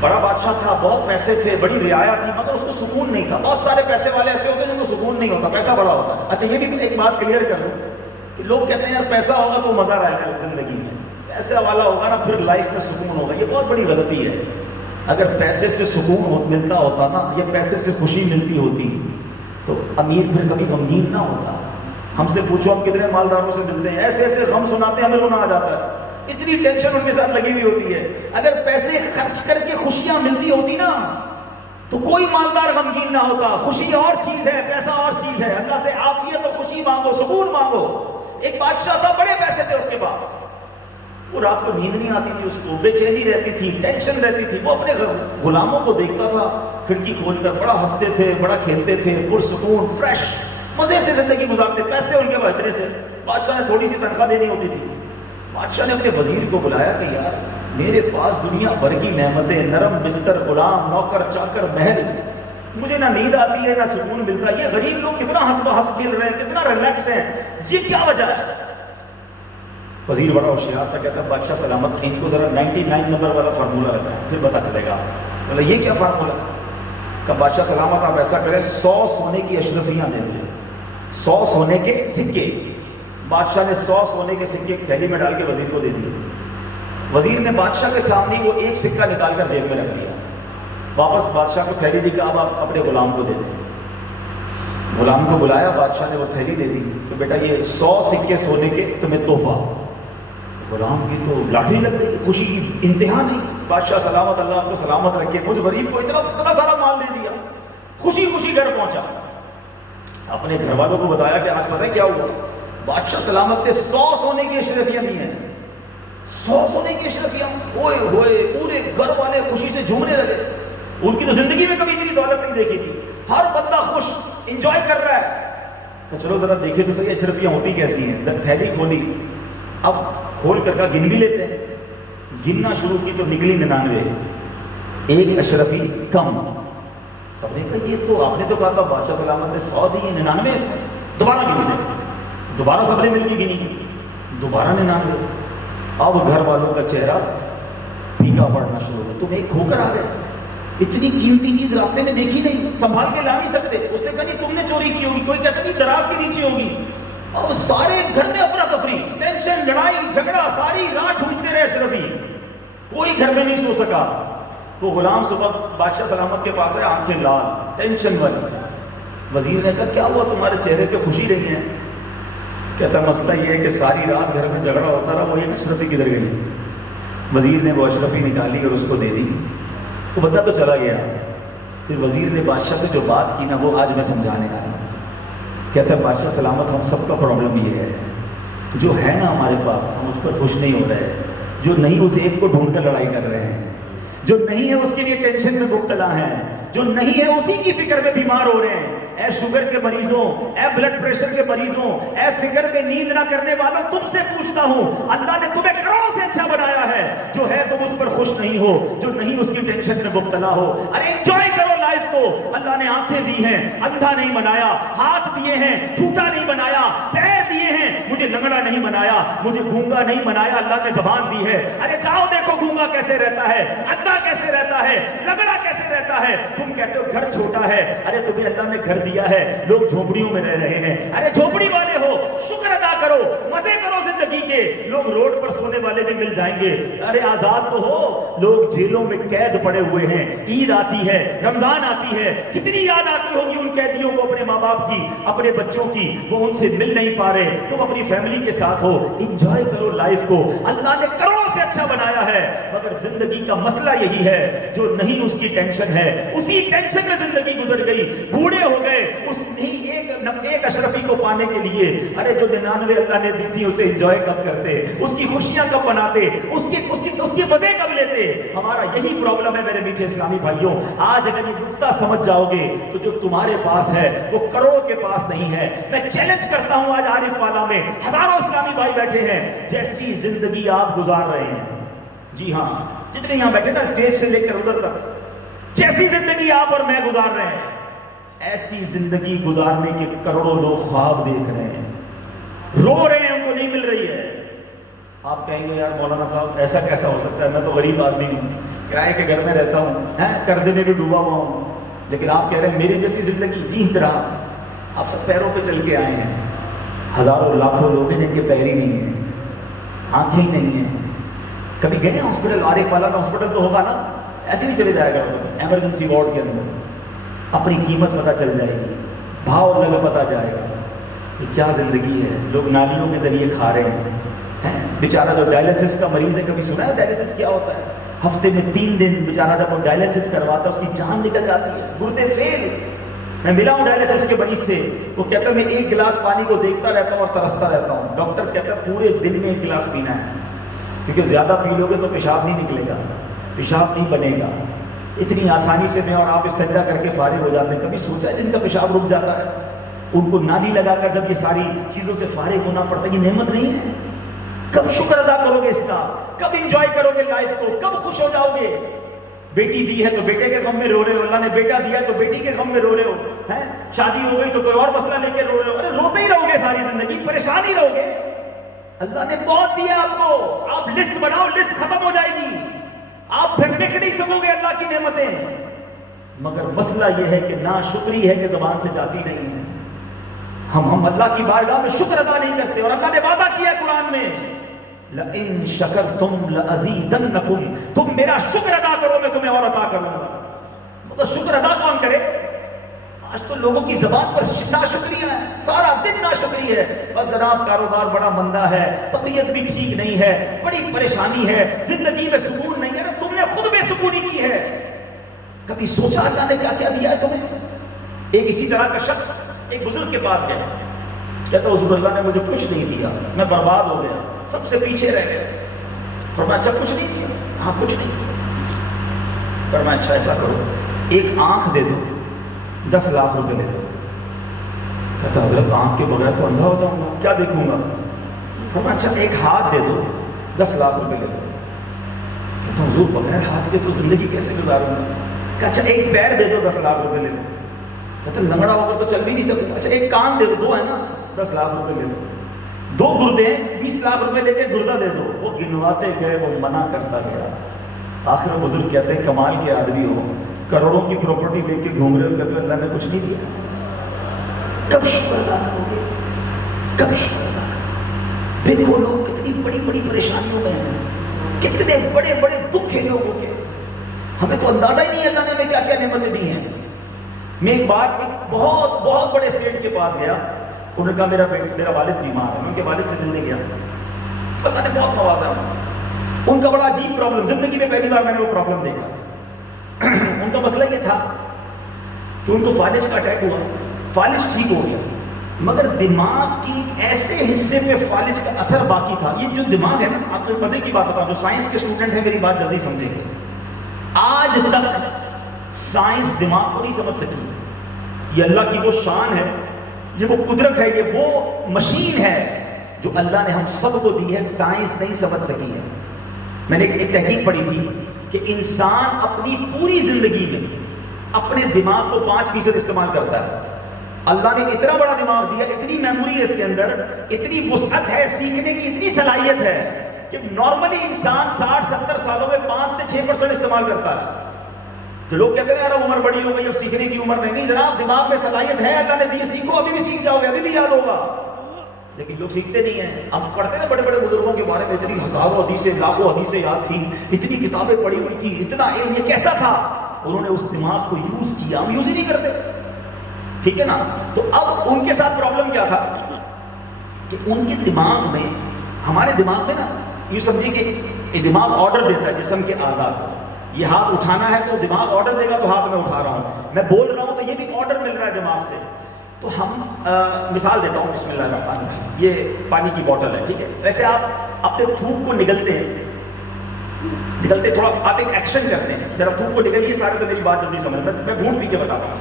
بڑا بادشاہ تھا، بہت پیسے تھے، بڑی رعایا تھی، مگر اس کو سکون نہیں تھا. بہت سارے پیسے والے ایسے ہوتے ہیں جن کو سکون نہیں ہوتا، پیسہ بڑا ہوتا ہے. اچھا یہ بھی ایک بات کلیئر کر دوں کہ لوگ کہتے ہیں یار پیسہ ہوگا تو مزہ رہے گا زندگی میں، پیسہ والا ہوگا نا پھر لائف میں سکون ہوگا. یہ بہت بڑی غلطی ہے. اگر پیسے سے سکون ملتا ہوتا نا، یا پیسے سے خوشی ملتی ہوتی تو امیر پھر کبھی غمگین نہ ہوتا. ہم سے پوچھو ہم کتنے مالداروں سے ملتے ہیں، ایسے ایسے غم سناتے ہیں ہمیں رونا آ جاتا ہے، اتنی ٹینشن ان کے ساتھ لگی ہوئی ہوتی ہے. اگر پیسے خرچ کر کے خوشیاں ملتی ہوتی نا تو کوئی مالدار غمگین نہ ہوتا. خوشی اور چیز ہے، پیسہ اور چیز ہے. اللہ سے عافیت اور خوشی مانگو، سکون مانگو. ایک بادشاہ تھا، بڑے پیسے تھے اس کے پاس، وہ رات کو نیند نہیں آتی تھی اس کو، بے چینی رہتی تھی، ٹینشن رہتی تھی. وہ اپنے غلاموں کو دیکھتا تھا کھڑکی کھول کر، بڑا ہنستے تھے، بڑا کھیلتے تھے، پرسکون، فریش، مزے سے زندگی گزارتے. پیسے ان کے بچنے سے بادشاہ نے تھوڑی سی تنخواہ دینی ہوتی تھی. بادشاہ نے اپنے وزیر کو بلایا کہ یار میرے پاس دنیا بھر کی نعمتیں، نرم بستر، غلام، نوکر چاکر، محل، مجھے نہ نیند آتی ہے نہ سکون ملتا. یہ غریب لوگ کتنا ہنس کھیل رہے ہیں، کتنا ریلیکس ہیں، یہ کیا وجہ ہے؟ وزیر بڑا ہوشیار تھا، کہتا ہے بادشاہ سلامت، ان کو ذرا 99 نمبر والا فارمولا رکھا ہے، پھر پتا چلے گا. بولا یہ کیا فارمولا؟ کہ بادشاہ سلامت آپ ایسا کریں 100 سونے کی اشرفیاں دے دیں، 100 سونے کے سکے. بادشاہ نے 100 سونے کے سکے تھیلی میں ڈال کے وزیر کو دے دیے. وزیر نے بادشاہ کے سامنے وہ ایک سکہ نکال کر جیب میں رکھ لیا. واپس بادشاہ کو تھیلی دی کہ اب آپ اپنے غلام کو دے دیں. غلام کو بلایا، بادشاہ نے وہ تھیلی دے دی کہ بیٹا یہ 100 سکے سونے کے تمہیں تحفہ. غلام کی تو لاٹھی لگ گئی، خوشی کی انتہا نہیں. بادشاہ سلامت، اللہ آپ کو سلامت رکھے، مجھ غریب کو اتنا سارا مال دے دیا. خوشی خوشی گھر پہنچا، اپنے گھر والوں کو بتایا کہ آج پتہ ہے کیا ہوا؟ بادشاہ سلامت نے 100 سونے کی اشرفیاں دی ہیں. 100 سونے کی اشرفیاں، ہوئے ہوئے پورے گھر والے خوشی سے جھومنے لگے. ان کی تو زندگی میں کبھی اتنی دولت نہیں دیکھی تھی. ہر بندہ خوش، انجوائے کر رہا ہے. تو چلو ذرا دیکھیں تو صحیح اشرفیاں ہوتی کیسی ہیں. تھیلی کھولی، اب کھول کر گن بھی لیتے ہیں. گننا شروع کی تو نکلی 99، ایک اشرفی کم. سب نے کہا یہ تو آپ نے تو کہا تھا بادشاہ سلامت نے 100 دی، 99 اس میں. دوبارہ گن لیں، دوبارہ سب نے مل کے گنی، دوبارہ 99. اب گھر والوں کا چہرہ پھیکا پڑنا شروع ہوا. تم ایک کھو کر آ گئے، اتنی قیمتی چیز راستے میں دیکھی نہیں، سنبھال کے لا نہیں سکتے. اس نے کہا نہیں تم نے چوری کی ہوگی، کوئی کہتا نہیں دراز کے نیچے ہوگی. اور سارے گھر میں افراتفری، ٹینشن، لڑائی جھگڑا، ساری رات ڈھونڈتے رہے اشرفی، کوئی گھر میں نہیں سو سکا. وہ غلام صبح بادشاہ سلامت کے پاس ہے، آنکھیں لال، ٹینشن والی. وزیر نے کہا کیا ہوا، تمہارے چہرے پہ خوشی نہیں ہے؟ کہتا مسئلہ یہ ہے کہ ساری رات گھر میں جھگڑا ہوتا رہا، وہ ایک اشرفی کدھر گئی؟ وزیر نے وہ اشرفی نکالی اور اس کو دے دی. وہ بندہ تو چلا گیا. پھر وزیر نے بادشاہ سے جو بات کی نا وہ آج میں سمجھانے آیا. کہتا ہے بادشاہ سلامت ہم سب کا پرابلم یہ ہے، جو ہے نا ہمارے پاس ہم اس پر خوش نہیں ہو رہے، جو نہیں اس ایک کو ڈھونڈ کر لڑائی کر رہے ہیں، جو نہیں ہے اس کے لیے ٹینشن میں مبتلا ہیں، جو نہیں ہے اسی کی فکر میں بیمار ہو رہے ہیں. اے شوگر کے مریضوں، اے بلڈ پریشر کے مریضوں، اے فکر میں نیند نہ کرنے والوں، تم سے پوچھتا ہوں اللہ نے تمہیں کروڑوں سے اچھا بنایا ہے. جو ہے تم اس پر خوش نہیں ہو، جو نہیں اس کی ٹینشن میں مبتلا ہو. ارے انجوائے کرو لائف کو. اللہ نے آنکھیں دی ہیں، اندھا نہیں بنایا، ہاتھ دیے ہیں، ٹوٹا نہیں بنایا، پیر دیے ہیں، مجھے لنگڑا نہیں بنایا، مجھے گونگا نہیں بنایا. اللہ نے زبان دی ہے. ارے جاؤ دیکھو گونگا کیسے رہتا ہے، اندھا کیسے رہتا ہے، لنگڑا کیسے رہتا ہے. تم کہتے ہو گھر چھوٹا ہے، ارے تمہیں اللہ نے گھر دیا ہے، لوگ جھوپڑیوں میں رہ رہے ہیں، ارے جھوپڑی والے ہو شکر ادا کرو، مزے کرو زندگی کے، لوگ روڈ پر سونے والے بھی مل جائیں گے، ارے آزاد تو ہو، لوگ جیلوں میں قید پڑے ہوئے ہیں، عید آتی ہے، رمضان آتی ہے، کتنی یاد آتی ہوگی ان قیدیوں کو اپنے ماں باپ کی، اپنے بچوں کی، وہ ان سے مل نہیں پا رہے، تم اپنی فیملی کے ساتھ ہو، انجوائے کرو لائف کو، اللہ نے کروڑوں سے اچھا بنایا ہے، مگر زندگی کا مسئلہ یہی ہے جو نہیں اس کی ٹینشن ہے، اسی ٹینشن میں زندگی گزر گئی، بوڑھے ہو گئے اس نہیں ایک اشرفی کو پانے کے لیے، ارے جو 99 اللہ نے دی تھی اسے انجوائے کب کرتے، اس کی خوشیاں کب مناتے، اس کی مزے کب لیتے، ہمارا یہی پرابلم ہے میرے میٹھے اسلامی بھائیوں۔ آج اگر یہ نقطہ سمجھ جاؤ گے تو جو تمہارے پاس ہے وہ کروڑوں کے پاس نہیں ہے۔ میں چیلنج کرتا ہوں، آج عارف والا میں ہزاروں اسلامی بھائی بیٹھے ہیں، جیسی زندگی آپ گزار رہے ہیں، جی ہاں جتنے یہاں بیٹھے نا اسٹیج سے لے کر ادھر تک، جیسی زندگی آپ اور میں گزار رہے ہیں، ایسی زندگی گزارنے کے کروڑوں لوگ خواب دیکھ رہے ہیں، رو رہے ہیں، ان کو نہیں مل رہی ہے۔ آپ کہیں گے یار مولانا صاحب ایسا کیسا ہو سکتا ہے، میں تو غریب آدمی ہوں، کرائے کے گھر میں رہتا ہوں، قرضے میں بھی ڈوبا ہوا ہوں، لیکن آپ کہہ رہے ہیں میری جیسی زندگی، جی اس طرح آپ سب پیروں پہ چل کے آئے ہیں، ہزاروں لاکھوں لوگ ہیں جن کے پیر ہی نہیں ہیں، آنکھیں ہی نہیں ہیں۔ کبھی گئے ہیں ہاسپٹل؟ عارف والا کا ہاسپٹل تو ہوگا نا، ایسے نہیں چلے جائے گا ایمرجنسی وارڈ کے اندر، اپنی قیمت پتہ چل جائے گی، بھاؤ لگا پتہ جائے گا کہ کیا زندگی ہے۔ لوگ نالیوں کے ذریعے کھا رہے ہیں، بیچارہ جو ڈائلسس کا مریض ہے، کبھی سنا ہے ڈائلسس کیا ہوتا ہے؟ ہفتے میں 3 دن بیچارہ جب وہ ڈائلسس کرواتا ہے اس کی جان نکل جاتی ہے، گردے فیل۔ میں ملا ہوں ڈائلسس کے مریض سے، وہ کہتا ہے میں 1 گلاس پانی کو دیکھتا رہتا ہوں اور ترستا رہتا ہوں، ڈاکٹر کہتا ہے پورے دن میں 1 گلاس پینا ہے، کیونکہ زیادہ پی لو گے تو پیشاب نہیں نکلے گا، پیشاب نہیں بنے گا۔ اتنی آسانی سے میں اور آپ استنجا کر کے فارغ ہو جاتے ہیں، کبھی سوچا ہے جن کا پیشاب رک جاتا ہے ان کو نالی لگا کر جب یہ ساری چیزوں سے فارغ ہونا پڑتا ہے، یہ نعمت نہیں ہے؟ کب شکر ادا کرو گے اس کا؟ کب انجوائے کرو گے لائف کو؟ کب خوش ہو جاؤ گے؟ بیٹی دی ہے تو بیٹے کے غم میں رو رہے ہو، اللہ نے بیٹا دیا ہے تو بیٹی کے غم میں رو رہے ہو، شادی ہو گئی تو کوئی اور مسئلہ لے کے رو رہے ہو، ارے روتے ہی رہو گے ساری زندگی، پریشان ہی رہو گے۔ اللہ نے بہت دیا آپ کو، آپ لسٹ بناؤ، لسٹ ختم ہو جائے گی، آپ پھر دیکھ نہیں سکو گے اللہ کی نعمتیں۔ مگر مسئلہ یہ ہے کہ ناشکری ہے کہ زبان سے جاتی نہیں ہے، ہم اللہ کی بارگاہ میں شکر ادا نہیں کرتے، اور اللہ نے وعدہ کیا قرآن میں لَإِن شَكَرْتُمْ لَأَزِيدَنَّكُمْ، تم میرا شکر ادا کرو میں تمہیں اور عطا کروں گا۔ تو شکر ادا کون کرے؟ آج تو لوگوں کی زبان پر ناشکری ہے، سارا دن ناشکری ہے، بس جناب کاروبار بڑا مندہ ہے، طبیعت بھی ٹھیک نہیں ہے، بڑی پریشانی ہے، زندگی میں سکون نہیں ہے۔ تم نے خود بے سکونی کی ہے، کبھی سوچا اللہ نے کیا کیا دیا ہے تمہیں؟ ایک اسی طرح کا شخص ایک بزرگ کے پاس گیا، کہتا حضور اللہ نے مجھے کچھ نہیں دیا، میں برباد ہو گیا، سب سے پیچھے رہ گیا۔ فرمایا اچھا کچھ نہیں کیا؟ ہاں کچھ نہیں کیا۔ فرمایا اچھا ایسا کرو، ایک آنکھ دے دو، 10 لاکھ روپے لے دو۔ کہتا حضرت آنکھ کے بغیر تو اندھا ہو جاؤں گا، کیا دیکھوں گا؟ فرمایا اچھا ایک ہاتھ دے دو، 10 لاکھ روپے لے دو۔ کہتا حضور بغیر ہاتھ کے تو زندگی کیسے گزاروں گا؟ کہ اچھا ایک پیر دے دو، 10 لاکھ روپے لے دو۔ کہتا لنگڑا ہوگا تو چل بھی نہیں سکتا۔ اچھا ایک کان دے دو، 2 ہے نا، 10 لاکھ روپے لے دو۔ 2 گردے، 20 لاکھ روپے لے کے گردہ دے دو۔ وہ گنواتے گئے، وہ منع کرتا گیا، آخر بزرگ کہتے ہیں کمال کے آدمی ہو، کروڑوں کی پراپرٹی لے کے گھوم رہے ہو، کہتے اللہ نے کچھ نہیں دیا۔ کب شکر ادا کرو گے؟ کب شکر ادا کرو؟ دیکھو لوگ کتنی بڑی بڑی پریشانیوں میں ہیں، کتنے بڑے بڑے دکھ ہیں لوگوں کے، ہمیں تو اندازہ ہی نہیں اللہ نے ہمیں کیا کیا نعمتیں دی ہیں۔ میں ایک بار ایک بہت بہت بڑے سیٹ کے پاس گیا، انہوں نے کہا میرا والد بیمار ہے، میں ان کے والد سے ملنے گیا، اللہ نے بہت نوازا، ان کا بڑا عجیب پرابلم، زندگی میں پہلی بار میں نے وہ پرابلم دیکھا۔ ان کا مسئلہ یہ تھا کہ ان کو فالج کا اٹیک ہوا، فالج ٹھیک ہو گیا، مگر دماغ کی ایسے حصے پہ فالج کا اثر باقی تھا۔ یہ جو دماغ ہے نا، آپ کو مزے کی بات بتاؤں، جو سائنس کے اسٹوڈنٹ ہیں میری بات جلدی سمجھیں گے، آج تک سائنس دماغ کو نہیں سمجھ سکی۔ یہ اللہ کی وہ شان ہے، یہ وہ قدرت ہے، یہ وہ مشین ہے جو اللہ نے ہم سب کو دی ہے، سائنس نہیں سمجھ سکی ہے۔ میں نے ایک تحقیق پڑھی تھی کہ انسان اپنی پوری زندگی میں اپنے دماغ کو 5% استعمال کرتا ہے۔ اللہ نے اتنا بڑا دماغ دیا، اتنی میموری ہے اس کے اندر، اتنی وسعت ہے، سیکھنے کی اتنی صلاحیت ہے کہ نارملی انسان 60-70 سالوں میں 5 سے 6% استعمال کرتا ہے۔ تو لوگ کہتے ہیں یار عمر بڑی ہو گئی اب سیکھنے کی عمر نہیں جناب، دماغ میں صلاحیت ہے اللہ نے دی، سیکھو، ابھی بھی سیکھ جاؤ گے، ابھی بھی یاد ہوگا، لیکن لوگ سیکھتے نہیں ہیں۔ ہم پڑھتے ہیں بڑے بڑے بزرگوں کے بارے میں، اتنی ہزاروں حدیثیں، لاکھوں حدیثیں یاد تھی، اتنی کتابیں پڑھی ہوئی تھی، اتنا علم، یہ کیسا تھا؟ انہوں نے اس دماغ کو یوز کیا، ہم یوز ہی نہیں کرتے، ٹھیک ہے نا؟ تو اب ان کے ساتھ پرابلم کیا تھا کہ ان کے دماغ میں، ہمارے دماغ میں نا یہ سمجھیے کہ یہ دماغ آرڈر دیتا ہے جسم کے اعضاء کو، یہ ہاتھ اٹھانا ہے تو دماغ آرڈر دے گا تو ہاتھ میں اٹھا رہا ہوں، میں بول رہا ہوں تو یہ بھی آرڈر مل رہا ہے دماغ سے۔ تو ہم مثال دیتا ہوں، بسم اللہ الرحمن الرحیم، یہ پانی کی بوتل ہے، ٹھیک ہے؟ ویسے آپ اپنے تھوک کو نگلتے ہیں، نگلتے تھوڑا آپ ایک ایکشن کرتے ہیں، ذرا تھوک کو نگلیے سارے، تو میری بات جلدی سمجھ، میں گھونٹ پی کے بتاتا ہوں۔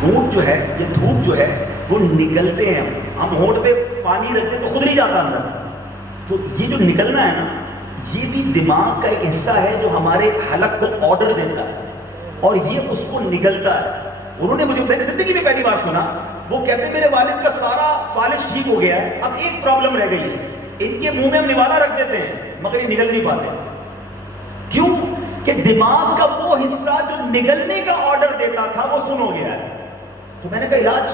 گھونٹ جو ہے، یہ تھوک جو ہے وہ نگلتے ہیں، ہم ہونٹ پہ پانی رکھتے ہیں تو خود نہیں جاتا اندر، تو یہ جو نکلنا ہے نا، یہ بھی دماغ کا ایک حصہ ہے جو ہمارے حلق کو آرڈر دیتا ہے اور یہ اس کو نگلتا ہے۔ انہوں نے مجھے، میں نے زندگی میں پہلی بار سنا، وہ کہتے ہیں میرے والد کا سارا فالج ٹھیک ہو گیا ہے، اب ایک پرابلم رہ گئی ہے، ان کے منہ میں ہم نوالا رکھ دیتے ہیں مگر یہ نگل نہیں پاتے۔ کیوں؟ کہ دماغ کا وہ حصہ جو نگلنے کا آرڈر دیتا تھا وہ سن ہو گیا ہے۔ تو میں نے کہا علاج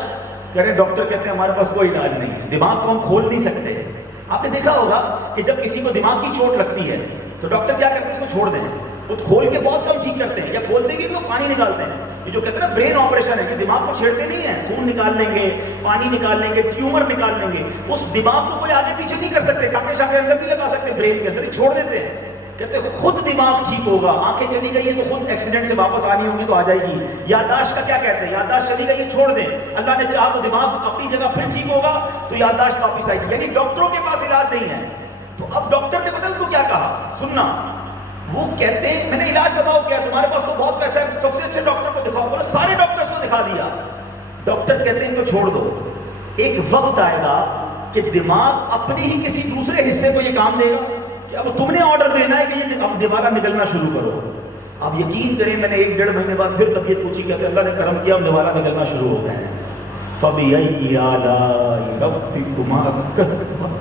کریں، ڈاکٹر کہتے ہیں ہمارے پاس کوئی علاج نہیں ہے، دماغ کو ہم کھول نہیں سکتے۔ آپ نے دیکھا ہوگا کہ جب کسی کو دماغ کی چوٹ لگتی ہے تو ڈاکٹر کیا کرتے ہیں؟ اس کو چھوڑ دیں، وہ کھول کے بہت کم ٹھیک کرتے ہیں، یا کھول دیں گے تو پانی نکالتے ہیں۔ یہ جو کہتے ہیں نا برین آپریشن ہے، یہ دماغ کو چھیڑتے نہیں ہیں، خون نکال لیں گے، پانی نکال لیں گے، ٹیومر نکال لیں گے، اس دماغ کو کوئی آگے پیچھے نہیں کر سکتے، ٹانکے شانکے اندر نہیں لگا سکتے برین کے اندر، چھوڑ دیتے ہیں۔ کہتے ہیں خود دماغ ٹھیک ہوگا، آنکھیں چلی گئی ہیں تو خود ایکسیڈنٹ سے واپس آنی ہوگی تو آ جائے گی۔ یادداشت کا کیا کہتے ہیں؟ یادداشت چلی گئی ہے چھوڑ دیں، اللہ نے چاہا تو دماغ اپنی جگہ پھر ٹھیک ہوگا تو یادداشت واپس آئے گی، یعنی ڈاکٹروں کے پاس علاج نہیں ہے۔ تو اب ڈاکٹر نے پتہ ان کو کیا کہا، سننا، وہ کہتے ہیں میں نے علاج بتاؤ کیا، تمہارے پاس تو بہت پیسہ ہے، سب سے اچھے ڈاکٹر کو دکھاؤ، بولے سارے ڈاکٹرز کو دکھا دیا۔ ڈاکٹر کہتے ہیں ان کو چھوڑ دو، ایک وقت آئے گا کہ دماغ اپنے ہی کسی دوسرے حصے کو یہ کام دے گا کہ اب تم نے آرڈر دینا ہے کہ یہ اب دوبارہ نکلنا شروع کرو۔ اب یقین کریں میں نے 1-1.5 مہینے بعد پھر طبیعت پوچھی، کہتے اللہ نے کرم کیا اب دوبارہ نکلنا شروع ہو گئے ہیں۔ فَبِأَيِّ آلَاءِ رَبِّكُمَا تُكَذِّبَانِ،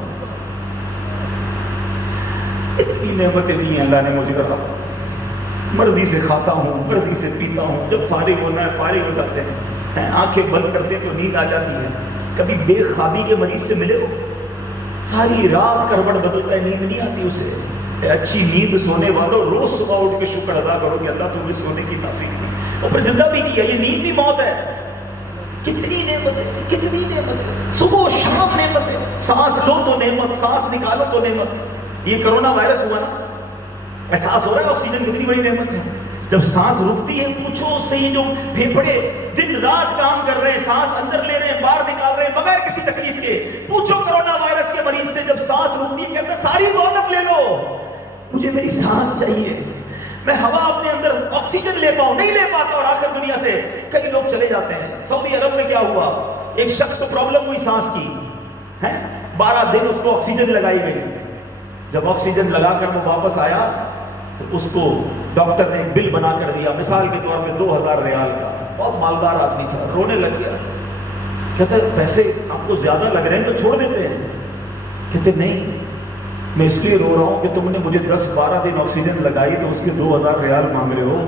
اتنی نعمتیں دی ہیں اللہ نے مجھے، کہا مرضی سے کھاتا ہوں، مرضی سے پیتا ہوں، جب فارغ ہونا ہے فارغ ہو جاتے ہیں، آنکھیں بند کرتے ہیں تو نیند آ جاتی ہے۔ کبھی بے خوابی کے مریض سے ملے ہو، ساری رات کروٹ بدلتا ہے، نیند نہیں آتی اسے، اچھی نیند سونے والوں روز صبح اٹھ کے شکر ادا کرو کہ اللہ تمہیں سونے کی توفیق دی اور پھر زندہ بھی کیا، یہ نیند بھی موت ہے۔ کتنی نعمتیں، کتنی نعمتیں، صبح و شام نعمتیں، سانس لو تو نعمت، سانس نکالو تو نعمت۔ یہ کرونا وائرس ہوا نا، احساس ہو رہا ہے آکسیجن کتنی بڑی نعمت ہے۔ جب سانس رکتی ہے پوچھو اس سے، یہ جو پھیپھڑے دن رات کام کر رہے ہیں، سانس اندر لے رہے ہیں باہر نکال رہے ہیں بغیر کسی تکلیف کے، پوچھو کرونا وائرس کے مریض سے جب سانس رکتی ہے کہتا ہے ساری دولت لے لو، مجھے میری سانس چاہیے، میں ہوا اپنے اندر آکسیجن لے پاؤں، نہیں لے پاتا، اور آخر دنیا سے کئی لوگ چلے جاتے ہیں۔ سعودی عرب میں کیا ہوا، ایک شخص کو پرابلم ہوئی سانس کی، 12 دن اس کو آکسیجن لگائی گئی، جب آکسیجن لگا کر وہ واپس آیا تو اس کو ڈاکٹر نے بل بنا کر دیا، مثال کے طور پہ 2000 ریال کا، بہت مالدار آدمی تھا، رونے لگ گیا، کہتا ہے پیسے آپ کو زیادہ لگ رہے ہیں تو چھوڑ دیتے ہیں، کہتے نہیں میں اس لیے رو رہا ہوں کہ تم نے مجھے 10-12 دن آکسیجن لگائی تو اس کے 2000 ریال مانگ رہے ہو،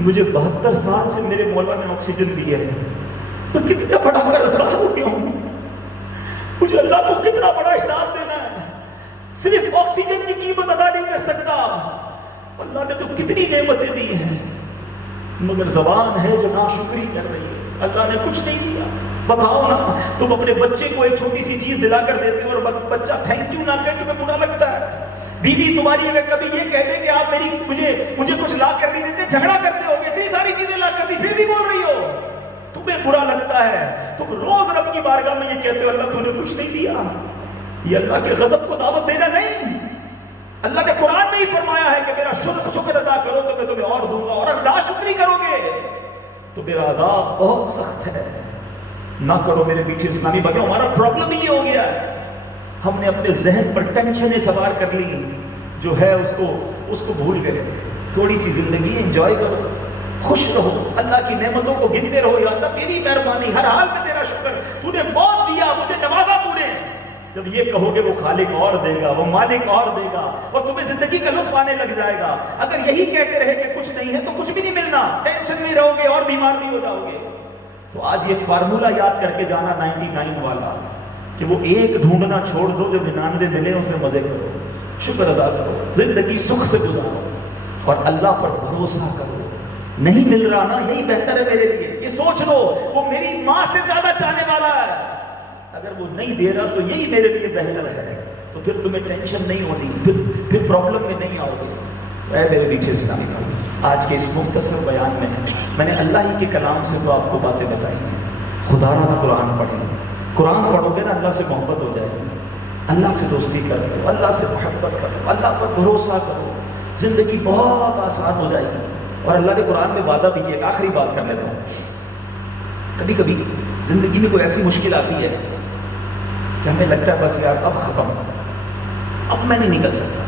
مجھے 72 سال سے میرے مولا نے آکسیجن دی ہے، تو کتنا بڑا قرض ہو گیا ہوں، مجھے اللہ کو کتنا بڑا احساس دینا ہے، صرف آکسیجن کی قیمت ادا نہیں کر سکتا، اللہ نے تو کتنی نعمتیں دی ہیں، مگر زبان ہے جو ناشکری کر رہی ہے، اللہ نے کچھ نہیں دیا۔ بتاؤ نا، تم اپنے بچے کو ایک چھوٹی سی چیز دلا کر دیتے ہو اور بچہ تھینک یو نہ کہے تمہیں برا لگتا ہے۔ بیوی تمہاری اگر کبھی یہ کہہ دے کہ آپ مجھے کچھ لا کر نہیں دیتے، جھگڑا کرتے ہو گے، اتنی ساری چیزیں لا کر بھی پھر بھی بول رہی ہو، تمہیں برا لگتا ہے، تم روز رب کی بارگاہ میں یہ کہتے ہو اللہ تو نے کچھ نہیں دیا۔ یہ اللہ کے غضب کو دعوت دینا نہیں، اللہ نے قرآن میں ہی فرمایا ہے کہ میرا شکر ادا کرو تو میں تمہیں اور دوں گا، اور ناشکری کرو گے تو میرا عذاب بہت سخت ہے۔ نہ کرو میرے پیچھے اسلامی بھائیو، ہمارا پرابلم ہی ہو گیا ہے، ہم نے اپنے ذہن پر ٹینشنیں سوار کر لی، جو ہے اس کو بھول گئے۔ تھوڑی سی زندگی انجوائے کرو، خوش رہو، اللہ کی نعمتوں کو گنتے رہو، یا اللہ تیری مہربانی، ہر حال میں تیرا شکر، تو نے موت دیا، مجھے نوازا تو نے، جب یہ کہو گے وہ خالق اور دے گا، وہ مالک اور دے گا، اور تمہیں زندگی کا لطف آنے لگ جائے گا۔ اگر یہی کہتے رہے کہ کچھ نہیں ہے تو کچھ بھی نہیں ملنا، ٹینشن میں رہو گے اور بیمار بھی ہو جاؤ گے۔ تو آج یہ فارمولہ یاد کر کے جانا 99 والا، کہ وہ ایک ڈھونڈنا چھوڑ دو، جو 99 ملے اس میں مزے کرو، شکر ادا کرو، زندگی سکھ سے گزارو اور اللہ پر بھروسہ کرو۔ نہیں مل رہا نا، یہی بہتر ہے میرے لیے، یہ سوچ لو وہ میری ماں سے زیادہ چاہنے والا ہے، اگر وہ نہیں دے رہا تو یہی میرے لیے بہتر ہے، تو پھر تمہیں ٹینشن نہیں ہوتی، پھر پرابلم میں نہیں آؤ گے۔ اے میرے پیچھے اسلامی بھائی، آج کے اس مختصر بیان میں نے اللہ ہی کے کلام سے تو آپ کو باتیں بتائی ہیں۔ خدا را قرآن پڑھیں، قرآن پڑھو گے نا اللہ سے محبت ہو جائے گی، اللہ سے دوستی کرو، اللہ سے محبت کرو، اللہ پر بھروسہ کرو، زندگی بہت آسان ہو جائے گی۔ اور اللہ نے قرآن میں وعدہ بھی کیا۔ ایک آخری بات کر لیتا ہوں، کبھی کبھی زندگی میں کوئی ایسی مشکل آتی ہے کہ ہمیں لگتا ہے بس یار اب ختم، اب میں نہیں نکل سکتا،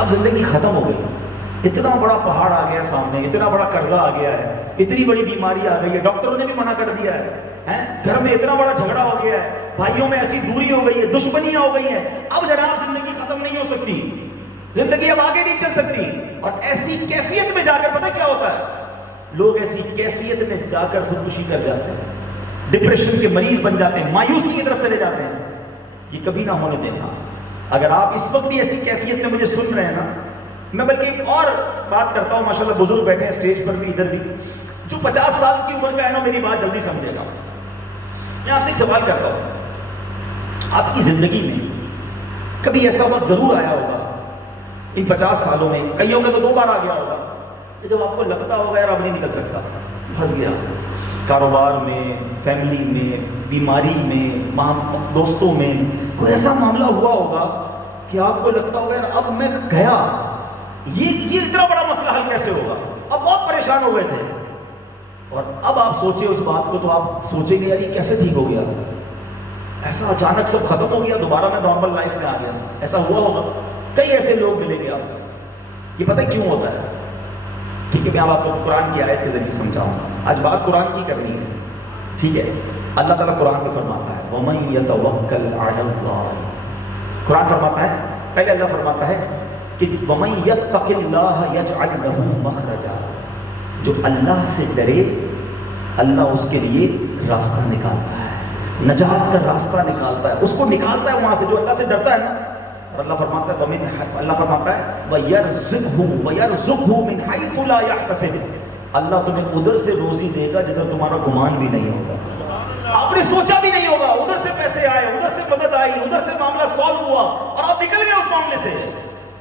اب زندگی ختم ہو گئی، اتنا بڑا پہاڑ آ گیا سامنے، اتنا بڑا قرضہ آ گیا ہے، اتنی بڑی بیماری آ گئی ہے، ڈاکٹروں نے بھی منع کر دیا ہے، گھر میں اتنا بڑا جھگڑا ہو گیا ہے، بھائیوں میں ایسی دوری ہو گئی ہے، دشمنیاں ہو گئی ہیں، اب جناب زندگی ختم نہیں ہو سکتی، زندگی اب آگے نہیں چل سکتی۔ اور ایسی کیفیت میں جا کر پتہ کیا ہوتا ہے، لوگ ایسی کیفیت میں جا کر خودکشی کر جاتے ہیں، ڈپریشن کے مریض بن جاتے ہیں، مایوسی کی طرف چلے جاتے ہیں۔ یہ کبھی نہ ہونے دینا۔ اگر آپ اس وقت بھی ایسی کیفیت میں مجھے سن رہے ہیں نا، میں بلکہ ایک اور بات کرتا ہوں، ماشاءاللہ بزرگ بیٹھے ہیں اسٹیج پر بھی، ادھر بھی، جو 50 سال کی عمر کا ہے نا، میری بات جلدی سمجھے گا۔ میں آپ سے ایک سوال کرتا ہوں، آپ کی زندگی میں کبھی ایسا وقت ضرور آیا ہوگا ان 50 سالوں میں، کئیوں میں تو 2 بار آ گیا ہوگا، کہ جب آپ کو لگتا ہوگا یار اب نہیں نکل سکتا، پھنس گیا، کاروبار میں، فیملی میں، بیماری میں، دوستوں میں، کوئی ایسا معاملہ ہوا ہوگا کہ آپ کو لگتا ہوگا یار اب میں گیا، یہ اتنا بڑا مسئلہ حل کیسے ہوگا، اب بہت پریشان ہو گئے تھے، اور اب آپ سوچے اس بات کو تو آپ سوچیں گے یار یہ کیسے ٹھیک ہو گیا، ایسا اچانک سب ختم ہو گیا، دوبارہ میں نارمل لائف میں آ گیا، ایسا ہوا ہوگا۔ کئی ایسے لوگ ملیں گے آپ کو، یہ پتہ کیوں ہوتا ہے؟ ٹھیک ہے، میں اب آپ کو قرآن کی آیت کے ذریعے سمجھاؤں گا، آج بات قرآن کی کرنی ہے، ٹھیک ہے؟ اللہ تعالیٰ قرآن میں فرماتا ہے وَمَن يَتَوَكَّلْ عَلَى اللَّهِ، قرآن فرماتا ہے، پہلے اللہ فرماتا ہے کہ وَمَن يَتَّقِ اللَّهَ يَجْعَلْ لَهُ مَخْرَجًا، جو اللہ سے ڈرے اللہ اس کے لیے راستہ نکالتا ہے، نجات کا راستہ نکالتا ہے، اس کو نکالتا ہے وہاں سے، جو اللہ سے ڈرتا ہے نا۔ اور اللہ فرماتا ہے اللہ فرماتا ہے وَيَرْزُقْهُ مِنْ حَيْثُ لَا يَحْتَسِبُ، اللہ تمہیں ادھر سے روزی دے گا جدھر تمہارا گمان بھی نہیں ہوگا، آپ نے سوچا بھی نہیں ہوگا، ادھر سے پیسے آئے، ادھر سے مدد آئی، ادھر سے معاملہ سالو ہوا اور آپ نکل گئے اس معاملے سے،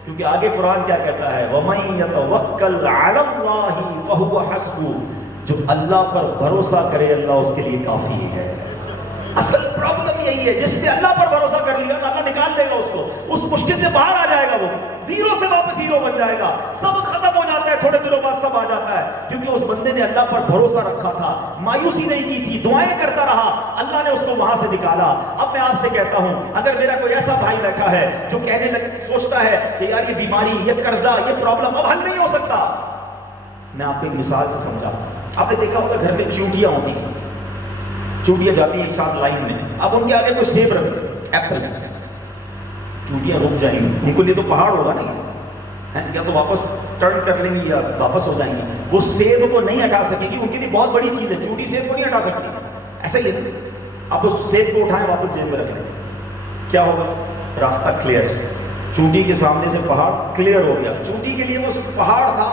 کیونکہ آگے قرآن کیا کہتا ہے وَمَن يَتَوَكَّلْ عَلَى اللَّهِ فَهُوَ حَسْبُهُ، جو اللہ پر بھروسہ کرے اللہ اس کے لیے کافی ہے۔ اصل پرابلم یہی ہے، جس نے اللہ پر بھروسہ کر لیا اللہ نکال دے گا اس کو، اس مشکل سے باہر آ جائے گا، وہ زیرو سے واپس ہیرو بن جائے گا، سب ختم ہو جاتا ہے، تھوڑے دنوں بعد سب آ جاتا ہے، کیونکہ اس بندے نے اللہ پر بھروسہ رکھا تھا، مایوسی نہیں کی تھی، دعائیں کرتا رہا، اللہ نے اس کو وہاں سے نکالا۔ اب میں آپ سے کہتا ہوں، اگر میرا کوئی ایسا بھائی بیٹھا ہے جو کہنے لگے، سوچتا ہے کہ یار یہ بیماری، یہ قرضہ، یہ پرابلم اب حل نہیں ہو سکتا، میں آپ کو ایک مثال سے سمجھاتا ہوں۔ آپ نے دیکھا ہوگا گھر میں چونٹیاں ہوتی ہیں، چونٹیاں جاتی ہیں ایک ساتھ لائن میں، اب ان کے آگے کوئی سیب رکھ ایپل، چونٹیاں رک جائیں گی، ان کو لیے تو پہاڑ ہوگا نہیں، یا تو واپس ٹرن کر لیں گی یا واپس ہو جائیں گی، وہ سیب کو نہیں ہٹا سکے گی، ان کے لیے بہت بڑی چیز ہے، چونٹی سیب کو نہیں ہٹا سکتی، ایسا ہی ہے، آپ اس سیب کو اٹھائیں واپس جیب میں رکھ لیں، کیا ہوگا؟ راستہ کلیئر، چونٹی کے سامنے سے پہاڑ کلیئر ہو گیا، چونٹی کے لیے وہ پہاڑ تھا،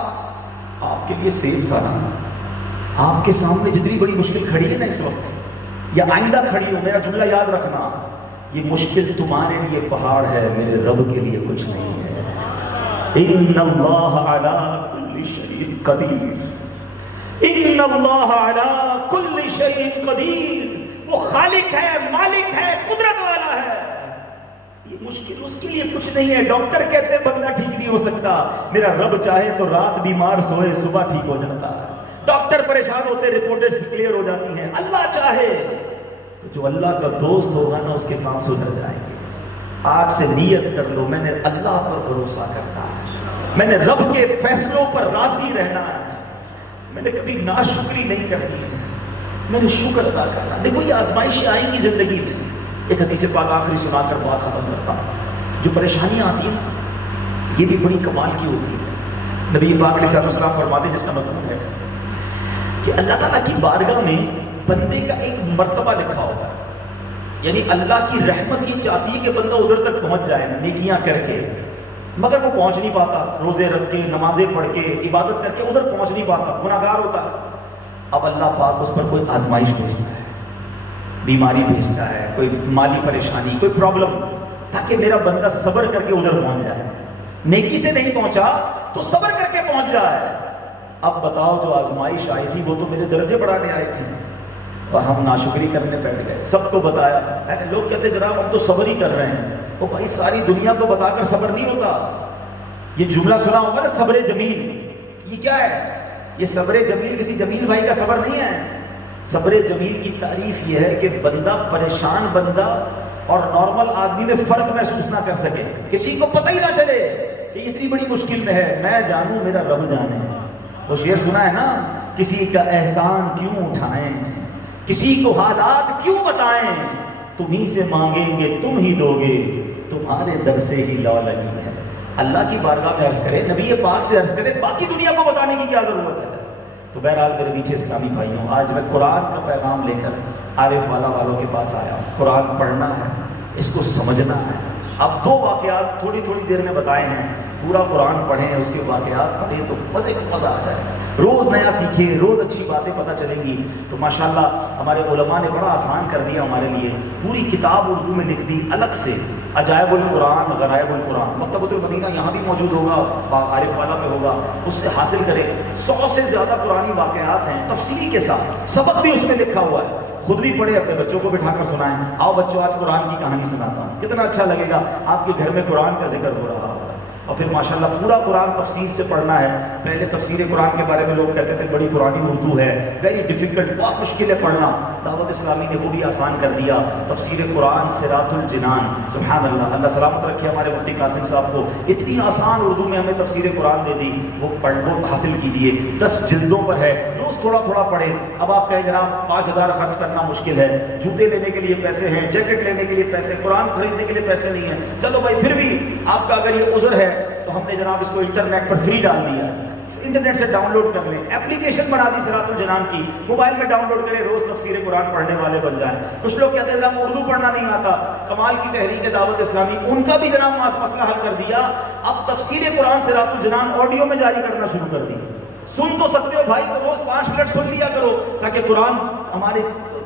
آپ کے لیے سیب تھا نا۔ آپ کے سامنے جتنی بڑی مشکل کھڑی ہے نا اس وقت، یا آئندہ کھڑی ہو، میرا جملہ یاد رکھنا، یہ مشکل تمہارے لیے پہاڑ ہے، میرے رب کے لیے کچھ نہیں ہے۔ ان اللہ علی کل شیء قدیر، ان اللہ علی کل شیء قدیر، وہ خالق ہے، مالک ہے، قدرت والا ہے، یہ مشکل اس کے لیے کچھ نہیں ہے۔ ڈاکٹر کہتے ہیں بندہ ٹھیک نہیں ہو سکتا، میرا رب چاہے تو رات بیمار سوئے صبح ٹھیک ہو جاتا ہے، ڈاکٹر پریشان ہوتے رپورٹیں کلیئر ہو جاتی ہیں، اللہ چاہے تو جو اللہ کا دوست ہوگا نا اس کے کام سدھر جائیں گے۔ آج سے نیت کر لو، میں نے اللہ پر بھروسہ کرنا ہے، میں نے رب کے فیصلوں پر راضی رہنا ہے، میں نے کبھی ناشکری نہیں کرنی ہے، میں نے شکر ادا کرنا۔ دیکھو یہ آزمائشیں آئیں گی زندگی میں، ایک حدیث پاک آخری سنا کر بات ختم کرتا ہوں. جو پریشانیاں آتی ہیں یہ بھی بڑی کمال کی ہوتی ہے. نبی پاک علیہ السلام فرماتے ہیں جس کا مضمون ہے کہ اللہ تعالیٰ کی بارگاہ میں بندے کا ایک مرتبہ لکھا ہوگا. یعنی اللہ کی رحمت یہ چاہتی ہے کہ بندہ ادھر تک پہنچ جائے نیکیاں کر کے، مگر وہ پہنچ نہیں پاتا. روزے رکھ کے، نمازیں پڑھ کے، عبادت کر کے ادھر پہنچ نہیں پاتا، گناہگار ہوتا ہے. اب اللہ پاک اس پر کوئی آزمائش بھیجتا ہے، بیماری بھیجتا ہے، کوئی مالی پریشانی، کوئی پرابلم، تاکہ میرا بندہ صبر کر کے ادھر پہنچ جائے. نیکی سے نہیں پہنچا تو صبر کر کے پہنچ جائے. اب بتاؤ جو آزمائش آئی تھی وہ تو میرے درجے بڑھانے آئی تھی اور ہم ناشکری کرنے بیٹھ گئے. سب کو بتایا. لوگ کہتے جناب ہم تو صبر ہی کر رہے ہیں. وہ بھائی ساری دنیا کو بتا کر صبر نہیں ہوتا. یہ جملہ سنا ہوگا نا، صبر جمیل. یہ کیا ہے؟ یہ صبر جمیل کسی جمیل بھائی کا صبر نہیں ہے. صبر جمیل کی تعریف یہ ہے کہ بندہ، پریشان بندہ اور نارمل آدمی میں فرق محسوس نہ کر سکے. کسی کو پتہ ہی نہ چلے کہ یہ اتنی بڑی مشکل میں ہے. میں جانوں میرا رب جانے. وہ شعر سنا ہے نا، کسی کا احسان کیوں اٹھائیں، کسی کو حالات کیوں بتائیں، تمہیں سے مانگیں گے تم ہی دو گے، تمہارے در سے ہی لو لگی ہے. اللہ کی بارگاہ میں عرض کرے، نبی پاک سے عرض کرے، باقی دنیا کو بتانے کی کیا ضرورت ہے. تو بہرحال میرے میٹھے اسلامی بھائیوں، آج میں قرآن کا پیغام لے کر عارف والا والوں کے پاس آیا ہوں. قرآن پڑھنا ہے، اس کو سمجھنا ہے. اب دو واقعات تھوڑی تھوڑی دیر میں بتائے ہیں. پورا قرآن پڑھیں، اس کے واقعات پڑھیں تو مزے کا مزہ آتا ہے. روز نیا سیکھیں، روز اچھی باتیں پتہ چلیں گی. تو ماشاءاللہ ہمارے علماء نے بڑا آسان کر دیا ہمارے لیے. پوری کتاب اردو میں لکھ دی الگ سے، عجائب القرآن، غرائب القرآن. مکتبۃ المدینہ یہاں بھی موجود ہوگا، عارف والا پہ ہوگا، اس سے حاصل کریں. 100 سے زیادہ قرآنی واقعات ہیں تفصیلی کے ساتھ، سبق بھی اس میں لکھا ہوا ہے. خود بھی پڑھے، اپنے بچوں کو بٹھا کر سنائیں. آؤ بچوں آج قرآن کی کہانی سناتا ہوں. کتنا اچھا لگے گا، آپ کے گھر میں قرآن کا ذکر ہو رہا ہوگا. اور پھر ماشاءاللہ پورا قرآن تفسیر سے پڑھنا ہے. پہلے تفسیر قرآن کے بارے میں لوگ کہتے تھے بڑی پرانی اردو ہے، ویری ڈیفیکلٹ، بہت مشکل ہے پڑھنا. دعوت اسلامی نے وہ بھی آسان کر دیا. تفسیر قرآن صراط الجنان، سبحان اللہ، اللہ سلامت رکھے ہمارے مفتی قاسم صاحب کو. اتنی آسان اردو میں ہمیں تفسیر قرآن دے دی. وہ پڑھو، حاصل کیجئے. 10 جلدوں پر ہے، روز تھوڑا تھوڑا پڑھیں. اب آپ کہیں جناب 5000 خرچ کرنا مشکل ہے، جوتے لینے کے لیے پیسے ہیں، جیکٹ لینے کے لیے پیسے، قرآن خریدنے کے لیے پیسے نہیں ہیں. چلو بھائی پھر بھی آپ کا اگر یہ عذر ہے تو ہم نے جناب اس کو انٹرنیٹ پر فری ڈال دیا. انٹرنیٹ سے ڈاؤن لوڈ کر لیں. اپلیکیشن بنا دی صراط الجنان کی، موبائل میں ڈاؤن لوڈ کریں، روز تفسیر قرآن پڑھنے والے بن جائیں. کچھ لوگ کہتے ہیں جناب اردو پڑھنا نہیں آتا. کمال کی تحریک دعوت اسلامی، ان کا بھی جناب مسئلہ حل کر دیا. اب تفسیر قرآن صراط الجنان آڈیو میں جاری کرنا شروع کر دی. سن تو سکتے ہو بھائی، تو روز 5 منٹ سن لیا کرو تاکہ قرآن ہمارے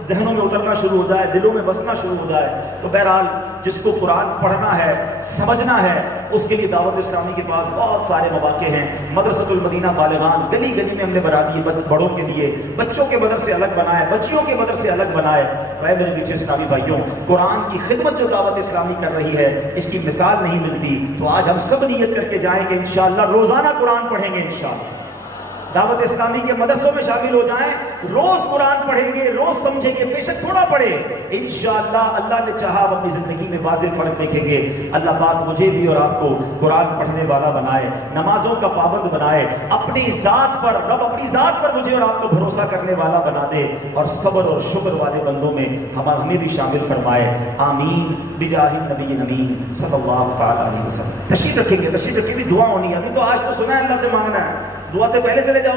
ذہنوں میں اترنا شروع ہو جائے، دلوں میں بسنا شروع ہو جائے. تو بہرحال جس کو قرآن پڑھنا ہے، سمجھنا ہے، اس کے لیے دعوت اسلامی کے پاس بہت سارے مواقع ہیں. مدرسۃ المدینہ بالغان گلی گلی میں ہم نے بنا دیے بڑوں کے لیے. بچوں کے مدرسے الگ بنائے، بچیوں کے مدرسے الگ بنائے. اے میرے پیچھے اسلامی بھائیوں، قرآن کی خدمت جو دعوت اسلامی کر رہی ہے، اس کی مثال نہیں ملتی. تو آج ہم سب نیت کر کے جائیں گے انشاءاللہ روزانہ قرآن پڑھیں گے. انشاءاللہ دعوت اسلامی کے مدرسوں میں شامل ہو جائیں، روز قرآن پڑھیں گے، روز سمجھیں گے، بے شک تھوڑا پڑھیں. انشاءاللہ اللہ نے چاہا ہم اپنی زندگی میں واضح فرق دیکھیں گے. اللہ پاک مجھے بھی اور آپ کو قرآن پڑھنے والا بنائے، نمازوں کا پابند بنائے، اپنی ذات پر، رب اپنی ذات پر مجھے اور آپ کو بھروسہ کرنے والا بنا دے، اور صبر اور شکر والے بندوں میں ہمیں بھی شامل فرمائے. آمین بجاہ النبی امین صلی اللہ تعالی علیہ وسلم. تشریف رکھیں گے، تشریف رکھیں گے. دعا ہونی ہے. ابھی تو آج تو سنا ہے اللہ سے مانگنا ہے، دعا سے پہلے چلے جاؤ.